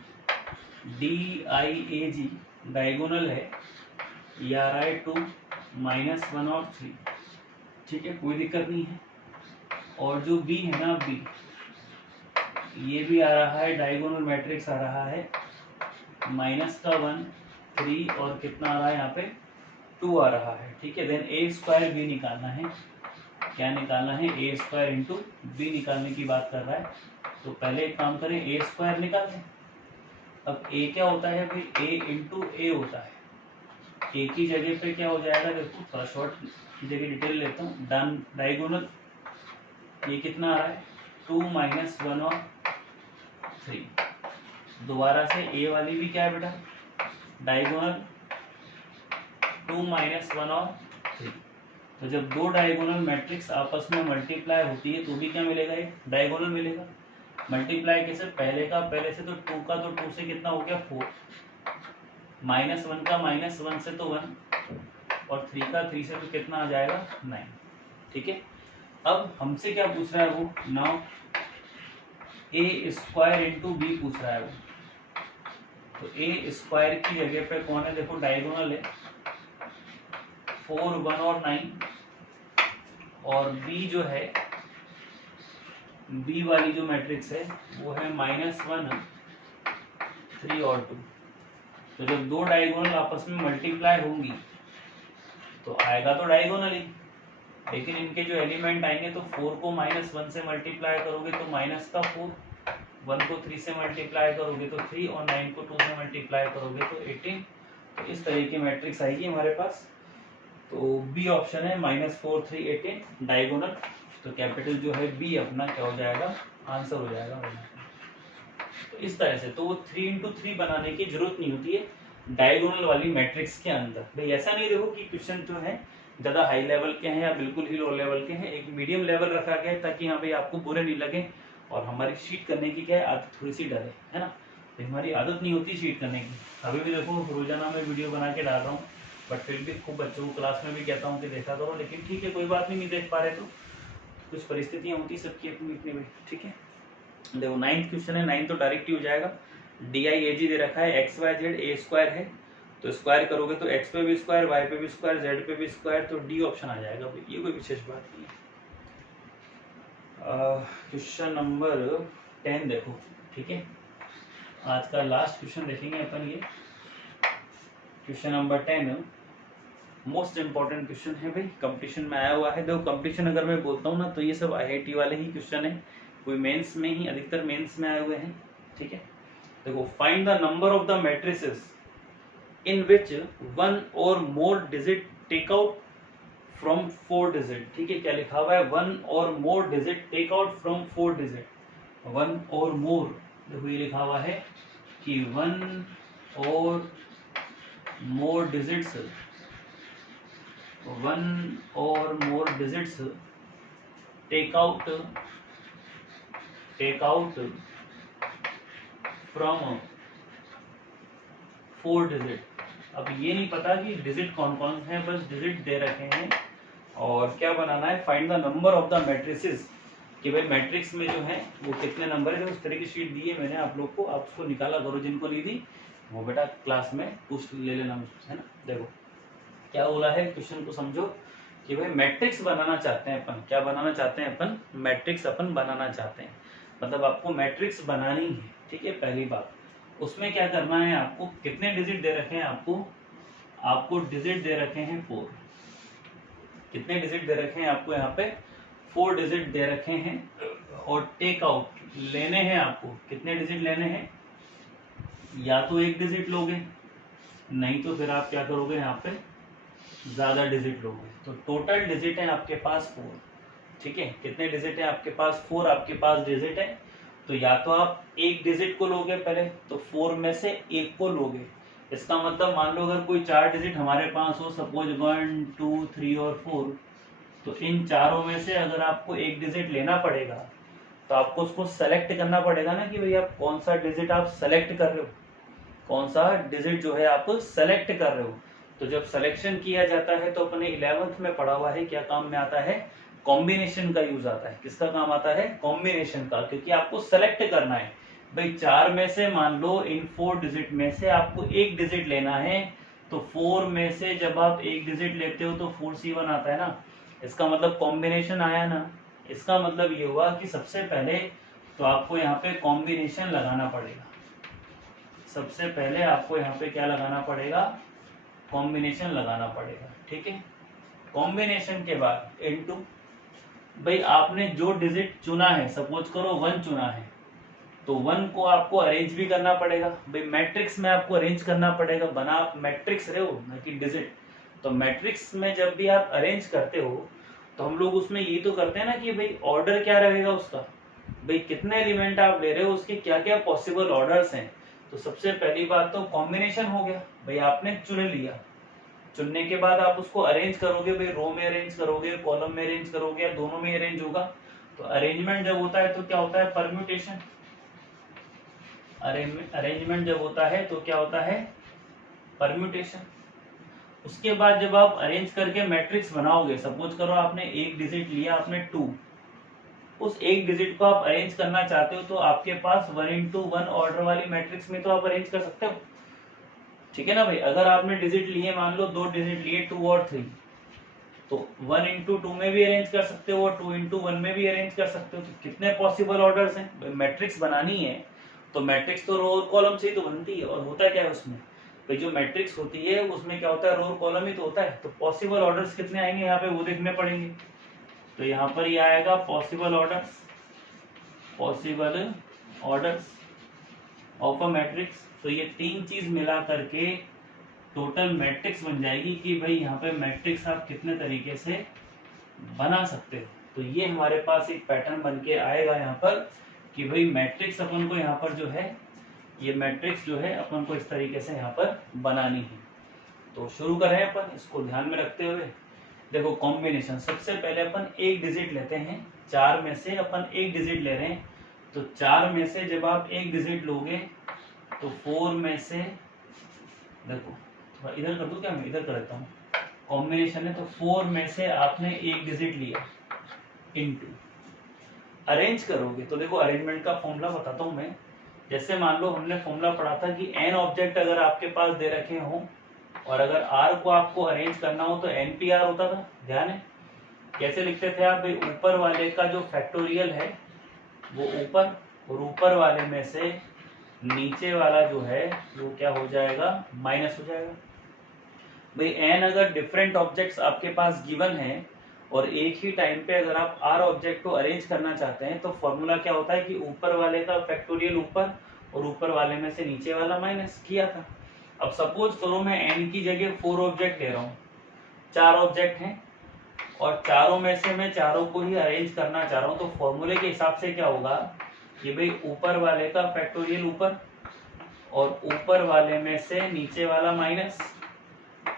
DIAG, डायगोनल है ERI 2 -1 और 3। ठीक है, कोई दिक्कत नहीं है। और जो B है ना, B ये भी आ रहा है डायगोनल मैट्रिक्स आ रहा है -1 3 और कितना आ रहा है यहाँ पे 2 आ रहा है। ठीक है, देन A स्क्वायर भी निकालना है। क्या निकालना है, A स्क्वायर इंटू B निकालने की बात कर रहा है। तो पहले एक काम करें, A स्क्वायर निकाल दें। अब A क्या होता है भाई, A इंटू A होता है। A की जगह पे क्या हो जाएगा, देखो थोड़ा शॉर्ट की जगह डिटेल लेता हूँ। डन डायगोनल ये कितना आ रहा है 2 -1 और 3। दोबारा से A वाली भी क्या है बेटा, डायगोनल 2 -1 और 3। तो जब दो डायगोनल मैट्रिक्स आपस में मल्टीप्लाई होती है तो भी क्या मिलेगा, एक डायगोनल मिलेगा। मल्टीप्लाई कैसे, पहले का पहले से, तो 2 का तो 2 से कितना हो गया 4, -1 का -1 से तो 1 और 3 का 3 से तो कितना आ जाएगा 9। ठीक है, अब हमसे क्या पूछ रहा है वो, now A square into B पूछ रहा है वो। तो A स्क्वायर की जगह पे कौन है, देखो डायगोनल है 4 1 और 9, और B जो है B वाली जो मैट्रिक्स है वो है -1 3 और 2। तो जब दो डायगोनल आपस में मल्टीप्लाई होंगी तो आएगा तो डायगोनल ही, लेकिन इनके जो एलिमेंट आएंगे तो 4 को -1 से मल्टीप्लाई करोगे तो -4, 1 को 3 से मल्टीप्लाई करोगे तो 3 और 9 को 2 से मल्टीप्लाई करोगे तो 18। तो इस तरह की मैट्रिक्स आएगी हमारे पास। तो बी ऑप्शन है -4 3 18 डायगोनल। तो कैपिटल जो है बी अपना क्या हो जाएगा, आंसर हो जाएगा। तो इस तरह से तो वो 3 इंटू 3 बनाने की जरूरत नहीं होती है डायगोनल वाली मैट्रिक्स के अंदर। भाई ऐसा नहीं देखो कि क्वेश्चन जो है ज़्यादा हाई लेवल के हैं या बिल्कुल ही लो लेवल के हैं, एक मीडियम लेवल रखा गया है ताकि हाँ भाई आपको बुरे नहीं लगे और हमारी शीट करने की क्या है आदत थोड़ी सी डरे, है ना। तो हमारी आदत नहीं होती शीट करने की। अभी भी देखो रोजाना मैं वीडियो बना के डाल रहा हूँ, बट फिर भी खूब बच्चों को क्लास में भी कहता हूँ कि देखा करो, लेकिन ठीक है कोई बात नहीं देख पा रहे तो कुछ परिस्थितियाँ होती सबकी अपनी अपनी में, ठीक है। देखो 9th क्वेश्चन है, 9 तो डायरेक्ट ही हो जाएगा। DIAG दे रखा है, x y z a square है, तो स्क्वायर करोगे तो एक्स पे भी स्क्वायर, वाई पे भी स्क्वायर, जेड पे भी स्क्वायर, तो डी ऑप्शन आ जाएगा। ये कोई विशेष बात नहीं है। क्वेश्चन नंबर 10 देखो, ठीक है, आज का लास्ट क्वेश्चन देखेंगे अपन। ये question number 10 most important question है भाई, कंपटीशन में आया हुआ है। देखो कंपटीशन अगर मैं बोलता हूँ ना तो ये सब IIT वाले ही क्वेश्चन है, कोई मेंस में ही, अधिकतर मेंस में आए हुए हैं, ठीक है। देखो find the number of the matrices in which 1 और more digit take out from 4 digit, ठीक है। क्या लिखा हुआ है, 1 और more digit take out from 4 digit. 1 और मोर, देखो ये लिखा हुआ है कि 1 और मोर डिजिट्स, 1 और more digits take out from 4 digit. अब ये नहीं पता कि डिजिट कौन कौन से हैं, बस डिजिट दे रखे हैं और क्या बनाना है, find the number of the matrices, कि भाई मैट्रिक्स में जो है वो कितने नंबर है। उस तरह की शीट दी है मैंने आप लोग को, आप उसको निकाला करो, जिनको नहीं दी वो बेटा क्लास में पूछ ले लेना मुझसे, है ना। देखो क्या बोला है, क्वेश्चन को समझो कि भाई मैट्रिक्स बनाना चाहते हैं अपन, क्या बनाना चाहते हैं अपन, मैट्रिक्स अपन बनाना चाहते हैं, मतलब आपको मैट्रिक्स बनानी है, ठीक है। पहली बात उसमें क्या करना है, आपको कितने डिजिट दे रखे हैं, आपको डिजिट दे रखे हैं 4। कितने डिजिट दे रखे हैं आपको, यहाँ पे 4 डिजिट दे रखे हैं और टेक आउट लेने हैं आपको। कितने डिजिट लेने हैं, या तो एक डिजिट लोगे, नहीं तो फिर आप क्या करोगे, यहाँ पे ज्यादा डिजिट लोगे। तो टोटल डिजिट है आपके पास 4, ठीक है। कितने डिजिट है आपके पास, 4 आपके पास डिजिट है। तो या तो आप एक डिजिट को लोगे पहले, तो 4 में से एक को लोगे। इसका मतलब मान लो अगर कोई 4 डिजिट हमारे पास हो, सपोज 1 2 3 और 4, तो इन चारों में से अगर आपको एक डिजिट लेना पड़ेगा तो आपको उसको सेलेक्ट करना पड़ेगा ना, कि भाई आप कौन सा डिजिट आप सेलेक्ट कर रहे हो, कौन सा डिजिट जो है आप सेलेक्ट कर रहे हो। तो जब सिलेक्शन किया जाता है तो अपने 11th में पढ़ा हुआ है, क्या काम में आता है, कॉम्बिनेशन का यूज आता है। किसका काम आता है, कॉम्बिनेशन का, क्योंकि आपको सेलेक्ट करना है। भाई 4 में से मान लो इन 4 डिजिट में से आपको एक डिजिट लेना है, तो 4 में से जब आप एक डिजिट लेते हो तो 4C1 आता है ना, इसका मतलब कॉम्बिनेशन आया ना। इसका मतलब ये हुआ कि सबसे पहले तो आपको यहाँ पे कॉम्बिनेशन लगाना पड़ेगा। सबसे पहले आपको यहाँ पे क्या लगाना पड़ेगा, कॉम्बिनेशन लगाना पड़ेगा, ठीक है। कॉम्बिनेशन के बाद इनटू, भाई आपने जो डिजिट चुना है, सपोज करो 1 चुना है, तो 1 को आपको अरेंज भी करना पड़ेगा। भाई मैट्रिक्स में आपको अरेंज करना पड़ेगा, बना आप मैट्रिक्स रहे हो ना कि डिजिट। तो मैट्रिक्स में जब भी आप अरेंज करते हो तो हम लोग उसमें ये तो करते हैं ना कि भाई ऑर्डर क्या रहेगा उसका, भाई कितने एलिमेंट आप ले रहे हो, उसके क्या क्या पॉसिबल ऑर्डर्स हैं। तो सबसे पहली बात तो कॉम्बिनेशन हो गया, भाई आपने चुन लिया, चुनने के बाद आप उसको अरेंज करोगे, भाई रो में अरेंज करोगे, कॉलम में अरेंज करोगे, या दोनों में अरेंज होगा। तो अरेंजमेंट जब होता है तो क्या होता है, परम्यूटेशन। अरेंजमेंट जब होता है तो क्या होता है, परम्यूटेशन। उसके बाद जब आप अरेंज करके मैट्रिक्स बनाओगे, सपोज करो आपने एक डिजिट लिया, आपने 2, उस एक डिजिट को आप अरेंज करना चाहते हो तो आपके पास 1x1 ऑर्डर वाली मैट्रिक्स में तो आप अरेंज कर सकते हो, ठीक है ना भाई। अगर आपने डिजिट लिए, मान लो 2 डिजिट लिए 2 और 3, तो 1x2 में भी अरेंज कर सकते हो और 2x1 में भी अरेंज कर सकते हो। तो कितने पॉसिबल ऑर्डर्स हैं, मैट्रिक्स बनानी है तो मैट्रिक्स तो रो और कॉलम से ही तो बनती है। और होता क्या है उसमें, भाई जो मैट्रिक्स होती है उसमें क्या होता है, रो और कॉलम ही तो होता है। तो पॉसिबल ऑर्डर्स कितने आएंगे यहाँ पे वो देखने पड़ेंगे। तो यहाँ पर ये आएगा possible orders, possible orders of a matrix. तो ये तीन चीज मिला करके टोटल मैट्रिक्स बन जाएगी कि भाई यहाँ पे मैट्रिक्स आप कितने तरीके से बना सकते हो। तो ये हमारे पास एक पैटर्न बन के आएगा यहाँ पर कि भाई मैट्रिक्स अपन को यहाँ पर जो है, ये मैट्रिक्स जो है अपन को इस तरीके से यहाँ पर बनानी है। तो शुरू करें अपन इसको ध्यान में रखते हुए। देखो कॉम्बिनेशन, सबसे पहले अपन एक डिजिट लेते हैं, 4 में से अपन एक डिजिट ले रहे हैं। तो 4 में से जब आप एक डिजिट लोगे तो 4 में से, देखो थोड़ा इधर कर दूं क्या, मैं इधर कर देता हूँ, कॉम्बिनेशन है तो 4 में से आपने एक डिजिट लिया इनटू, अरेंज करोगे तो देखो अरेंजमेंट का फॉर्मूला बताता हूँ मैं। जैसे मान लो हमने फॉर्मूला पढ़ा था कि n ऑब्जेक्ट अगर आपके पास दे रखे हों और अगर r को आपको अरेंज करना हो तो npr होता था, ध्यान है। कैसे लिखते थे आप, भाई ऊपर वाले का जो फैक्टोरियल है वो ऊपर, और ऊपर वाले में से नीचे वाला जो है वो क्या हो जाएगा, माइनस हो जाएगा। भाई n अगर डिफरेंट ऑब्जेक्ट्स आपके पास गिवन है और एक ही टाइम पे अगर आप r ऑब्जेक्ट को अरेंज करना चाहते हैं तो फॉर्मूला क्या होता है कि ऊपर वाले का फैक्टोरियल ऊपर और ऊपर वाले में से नीचे वाला माइनस किया था। अब सपोज करो मैं n की जगह 4 ऑब्जेक्ट ले रहा हूँ, 4 ऑब्जेक्ट हैं और चारों में से मैं चारों को ही अरेंज करना चाह रहा हूँ। तो फॉर्मूले के हिसाब से क्या होगा कि भाई ऊपर वाले का फैक्टोरियल ऊपर और ऊपर वाले में से नीचे वाला माइनस।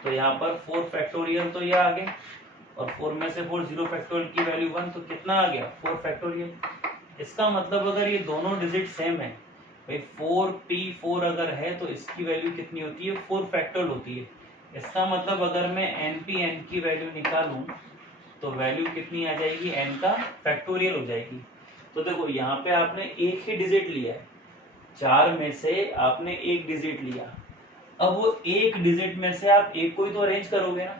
तो यहाँ पर 4 फैक्टोरियल तो ये आ गए और 4 में से 4 0 फैक्टोरियल की वैल्यू 1, तो कितना आ गया 4 फैक्टोरियल। इसका मतलब अगर ये दोनों डिजिट सेम है, भाई 4p4 अगर है तो इसकी वैल्यू कितनी होती है, 4 फैक्टोरियल होती है। इसका मतलब अगर मैं n की वैल्यू निकालूं तो वैल्यू कितनी आ जाएगी, n का फैक्टोरियल हो जाएगी। तो देखो यहाँ पे आपने एक ही डिजिट लिया है, 4 में से आपने एक डिजिट लिया। अब वो एक डिजिट में से आप एक को ही तो अरेंज करोगे ना,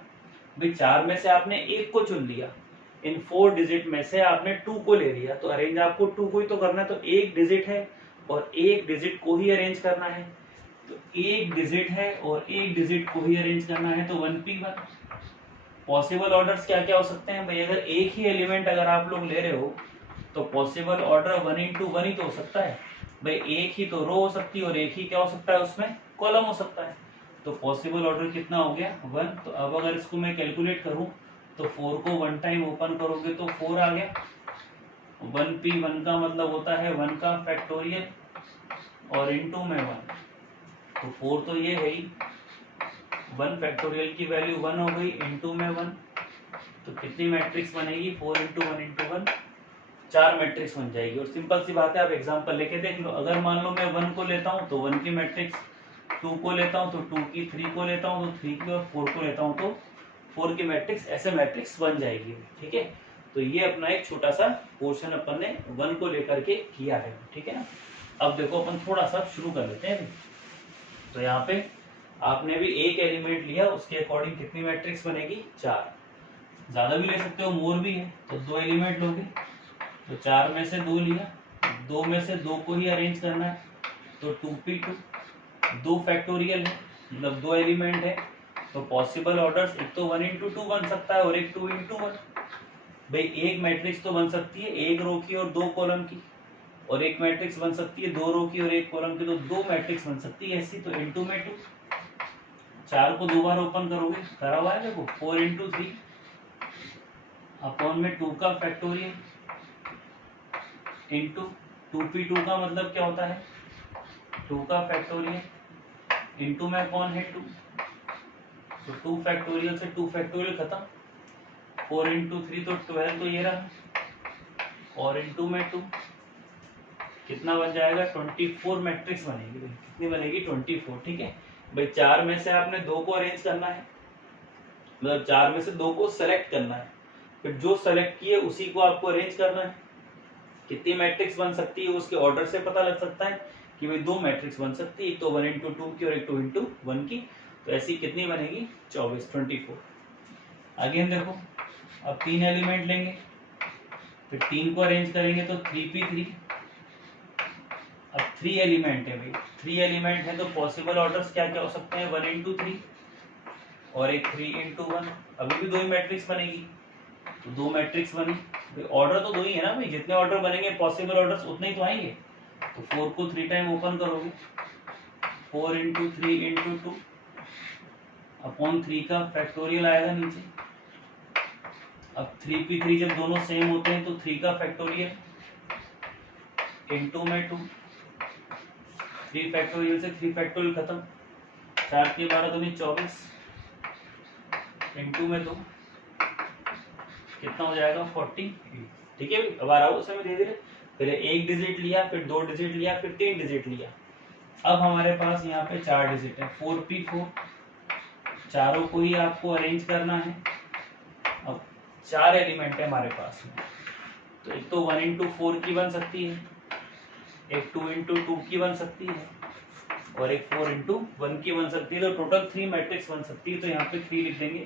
भाई 4 में से आपने एक को चुन लिया, इन 4 डिजिट में से आपने 2 को ले लिया, तो अरेंज आपको 2 को ही तो करना है। तो एक डिजिट है और एक डिजिट को ही अरेंज करना है, तो एक डिजिट है और एक डिजिट को ही अरेंज करना है, तो 1p1। पॉसिबल ऑर्डर्स क्या क्या हो सकते हैं भाई, अगर एक ही एलिमेंट अगर आप लोग ले रहे हो तो पॉसिबल ऑर्डर 1 into 1 ही तो हो सकता है भाई। एक ही तो रो हो सकती है और एक ही क्या हो सकता है, उसमें कॉलम हो सकता है। तो पॉसिबल ऑर्डर कितना हो गया 1। तो अब अगर इसको मैं कैलकुलेट करूं तो 4 को 1 टाइम ओपन करोगे तो 4 आ गया। 1p1 का मतलब होता है 1 का फैक्टोरियल और इनटू में 1, तो 4 तो ये है ही, 1 फैक्टोरियल की वैल्यू 1 हो गई, इनटू में 1, तो कितनी मैट्रिक्स बनेगी 4 into 1 into 1, 4 मैट्रिक्स बन जाएगी। और सिंपल सी बात है, आप एग्जांपल लेके देख लो। अगर मान लो मैं 1 को लेता हूँ तो 1 की मैट्रिक्स, 2 को लेता हूँ तो 2 की, 3 को लेता हूँ तो 3 की, और 4 को लेता हूँ तो 4 की मैट्रिक्स, ऐसे मैट्रिक्स बन जाएगी। ठीक है, तो ये अपना एक छोटा सा पोर्शन अपन ने 1 को लेकर के किया है। ठीक है ना, अब देखो अपन थोड़ा सा शुरू कर लेते हैं। तो यहाँ पे आपने भी एक एलिमेंट लिया, उसके अकॉर्डिंग कितनी मैट्रिक्स बनेगी 4। ज्यादा भी ले सकते हो, मोर भी है, तो 2 एलिमेंट लोगे तो 4 में से 2 लिया, 2 में से 2 को ही अरेंज करना है, तो 2p2, 2 फैक्टोरियल है मतलब 2 एलिमेंट है, तो पॉसिबल ऑर्डर्स एक तो 1 into 2 बन सकता है और एक 2 into 1। भाई एक मैट्रिक्स तो बन सकती है 1 रो की और 2 कॉलम की, और एक मैट्रिक्स बन सकती है 2 रो की और 1 कॉलम की, तो 2 मैट्रिक्स बन सकती है ऐसी। तो इनटू में 2, 4 को 2 बार ओपन करोगे, करा हुआ है देखो, 4 into 3 अपॉन में 2 का फैक्टोरियल इंटू 2p2 का मतलब क्या होता है 2 का फैक्टोरियल इंटू में कौन है 2, तो 2 फैक्टोरियल से 2 फैक्टोरियल खत्म, 4 into 3 तो 12, तो ये रहा, और इंटू में 2 कितना बन जाएगा 24 मैट्रिक्स बनेगी। भाई कितनी बनेगी 24। ठीक है भाई, 4 में से आपने 2 को अरेंज करना है, मतलब 4 में से 2 को सेलेक्ट करना है, फिर जो सेलेक्ट किए उसी को आपको अरेंज करना है। कितनी मैट्रिक्स बन सकती है उसके ऑर्डर से पता लग सकता है कि भाई 2 मैट्रिक्स बन सकती है, एक तो 1 into 2 की और एक 2 into 1 की, तो ऐसी कितनी बनेगी 24। अगेन देखो, अब 3 एलिमेंट लेंगे, फिर 3 को अरेंज करेंगे तो 3p3। अब 3 एलिमेंट है भाई, 3 एलिमेंट है तो पॉसिबल ऑर्डर्स क्या क्या हो सकते हैं 1 into 3 और एक 3 into 1, अभी भी 2 ही मैट्रिक्स बनेगी, तो 2 मैट्रिक्स बनी। ऑर्डर तो 2 ही है ना भाई, जितने ऑर्डर बनेंगे पॉसिबल ऑर्डर्स उतने ही तो आएंगे। तो 4 को 3 टाइम ओपन करोगे, 4 इंटू 3 इंटू 2 अपॉन 3 का फैक्टोरियल आएगा नीचे। अब 3p3 जब दोनों सेम होते हैं तो 3 का फैक्टोरियल इंटू में 2, 3 फैक्टोरियल से 3 फैक्टोरियल खत्म, 4 के 12 दूनी 24 इंटू में 2 कितना हो जाएगा 40। ठीक है, अब आ रहा हूँ उसमें धीरे धीरे, पहले एक डिजिट लिया, फिर 2 डिजिट लिया, फिर 3 डिजिट लिया। अब हमारे पास यहाँ पे 4 डिजिट है, 4p4, चारों को ही आपको अरेंज करना है। अब 4 एलिमेंट है हमारे पास में, तो एक तो 1 इंटू 4 की बन सकती है, एक 2 इंटू 2 की बन सकती है, और एक 4 इंटू 1 की बन सकती है। तो टोटल 3 मैट्रिक्स बन सकती है। तो यहाँ पे 3 लिख देंगे।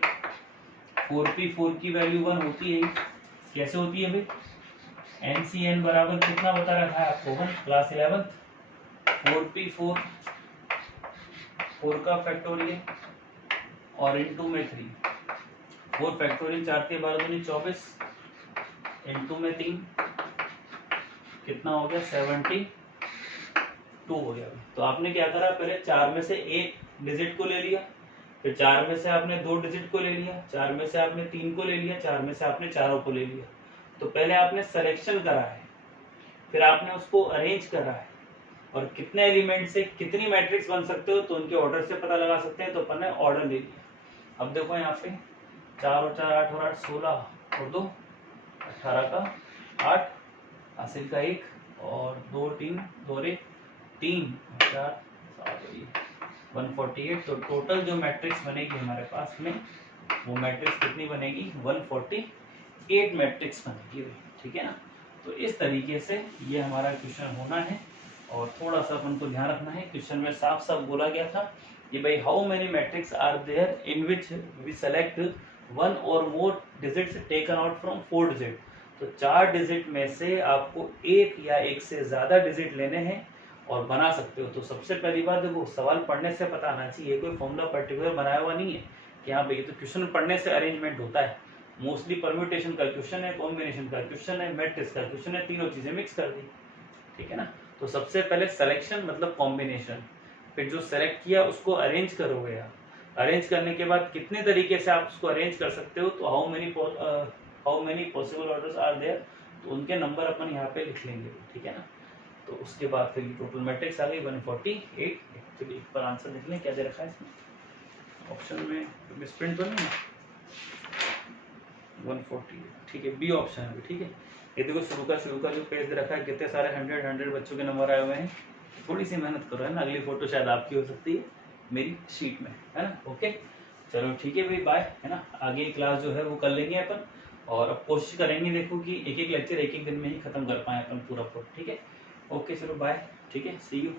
4p4 की वैल्यू 1 होती है, कैसे होती है भाई, NCN बराबर कितना बता रखा है आपको 1, क्लास 11, 4p4 4 का फैक्टोरियल और इंटू में 3, 4 फैक्टोरियल 4 के 12 दूनी 24 इंटू में 3 कितना हो गया 72 हो गया। तो आपने क्या करा, पहले 4 में से एक डिजिट को ले लिया, फिर 4 में से आपने 2 डिजिट को ले लिया, 4 में से आपने 3 को ले लिया, 4 में से आपने चारों को ले लिया। तो पहले आपने सिलेक्शन करा है, फिर आपने उसको अरेंज करा है, और कितने एलिमेंट से कितनी मैट्रिक्स बन सकते हो तो उनके ऑर्डर से पता लगा सकते हैं। तो अपन ने ऑर्डर ले लिया। अब देखो यहाँ पे 4 और 4 8 और 8 16 और 2 18 का 8, हासिल का 1 और 2 3 2 3 4 7 148। तो टोटल जो मैट्रिक्स बनेगी हमारे पास में, वो मैट्रिक्स कितनी बनेगी 148 मैट्रिक्स बनेगी। ठीक है ना। तो इस तरीके से ये हमारा क्वेश्चन होना है, और थोड़ा सा अपन को ध्यान रखना है, क्वेश्चन में साफ साफ बोला गया था कि भाई how many matrix are there in which we select 1 और more digits taken out from 4 digit. तो 4 डिजिट में से आपको एक या एक से ज्यादा डिजिट लेने हैं और बना सकते हो। तो सबसे पहली बात देखो, सवाल पढ़ने से पता आना चाहिए, कोई फॉर्मूला पर्टिकुलर बनाया हुआ नहीं है कि हाँ भाई, तो क्वेश्चन पढ़ने से अरेंजमेंट होता है। मोस्टली परम्यूटेशन का क्वेश्चन है, कॉम्बिनेशन का क्वेश्चन है, मैट्रिक्स का क्वेश्चन है, तीनों चीजें मिक्स कर दी। ठीक है ना। तो सबसे पहले सिलेक्शन मतलब कॉम्बिनेशन, फिर जो सेलेक्ट किया उसको अरेंज करोगे आप। अरेंज करने के बाद कितने तरीके से आप उसको अरेंज कर सकते हो, तो how many possible orders are there, तो उनके नंबर अपन यहाँ पे लिख लेंगे। ठीक है ना। तो उसके बाद फिर टोटल मैट्रिक्स आ गई 148। चलिए एक पर आंसर लिख लें, क्या दे रखा है इसमें ऑप्शन में, मिसप्रिंट तो नहीं है 148। ठीक है, बी ऑप्शन है। ठीक है, ये देखो शुरू का जो पेज दे रखा है, कितने सारे 100 बच्चों के नंबर आए हुए हैं। थोड़ी सी मेहनत करो, है ना। अगली फोटो शायद आपकी हो सकती है मेरी शीट में, है ना। ओके चलो ठीक है भाई, बाय, है ना। आगे क्लास जो है वो कर लेंगे अपन, और अब कोशिश करेंगे देखो कि एक एक लेक्चर एक एक दिन में ही खत्म कर पाए अपन पूरा। ठीक है, ओके चलो बाय। ठीक है, सी यू।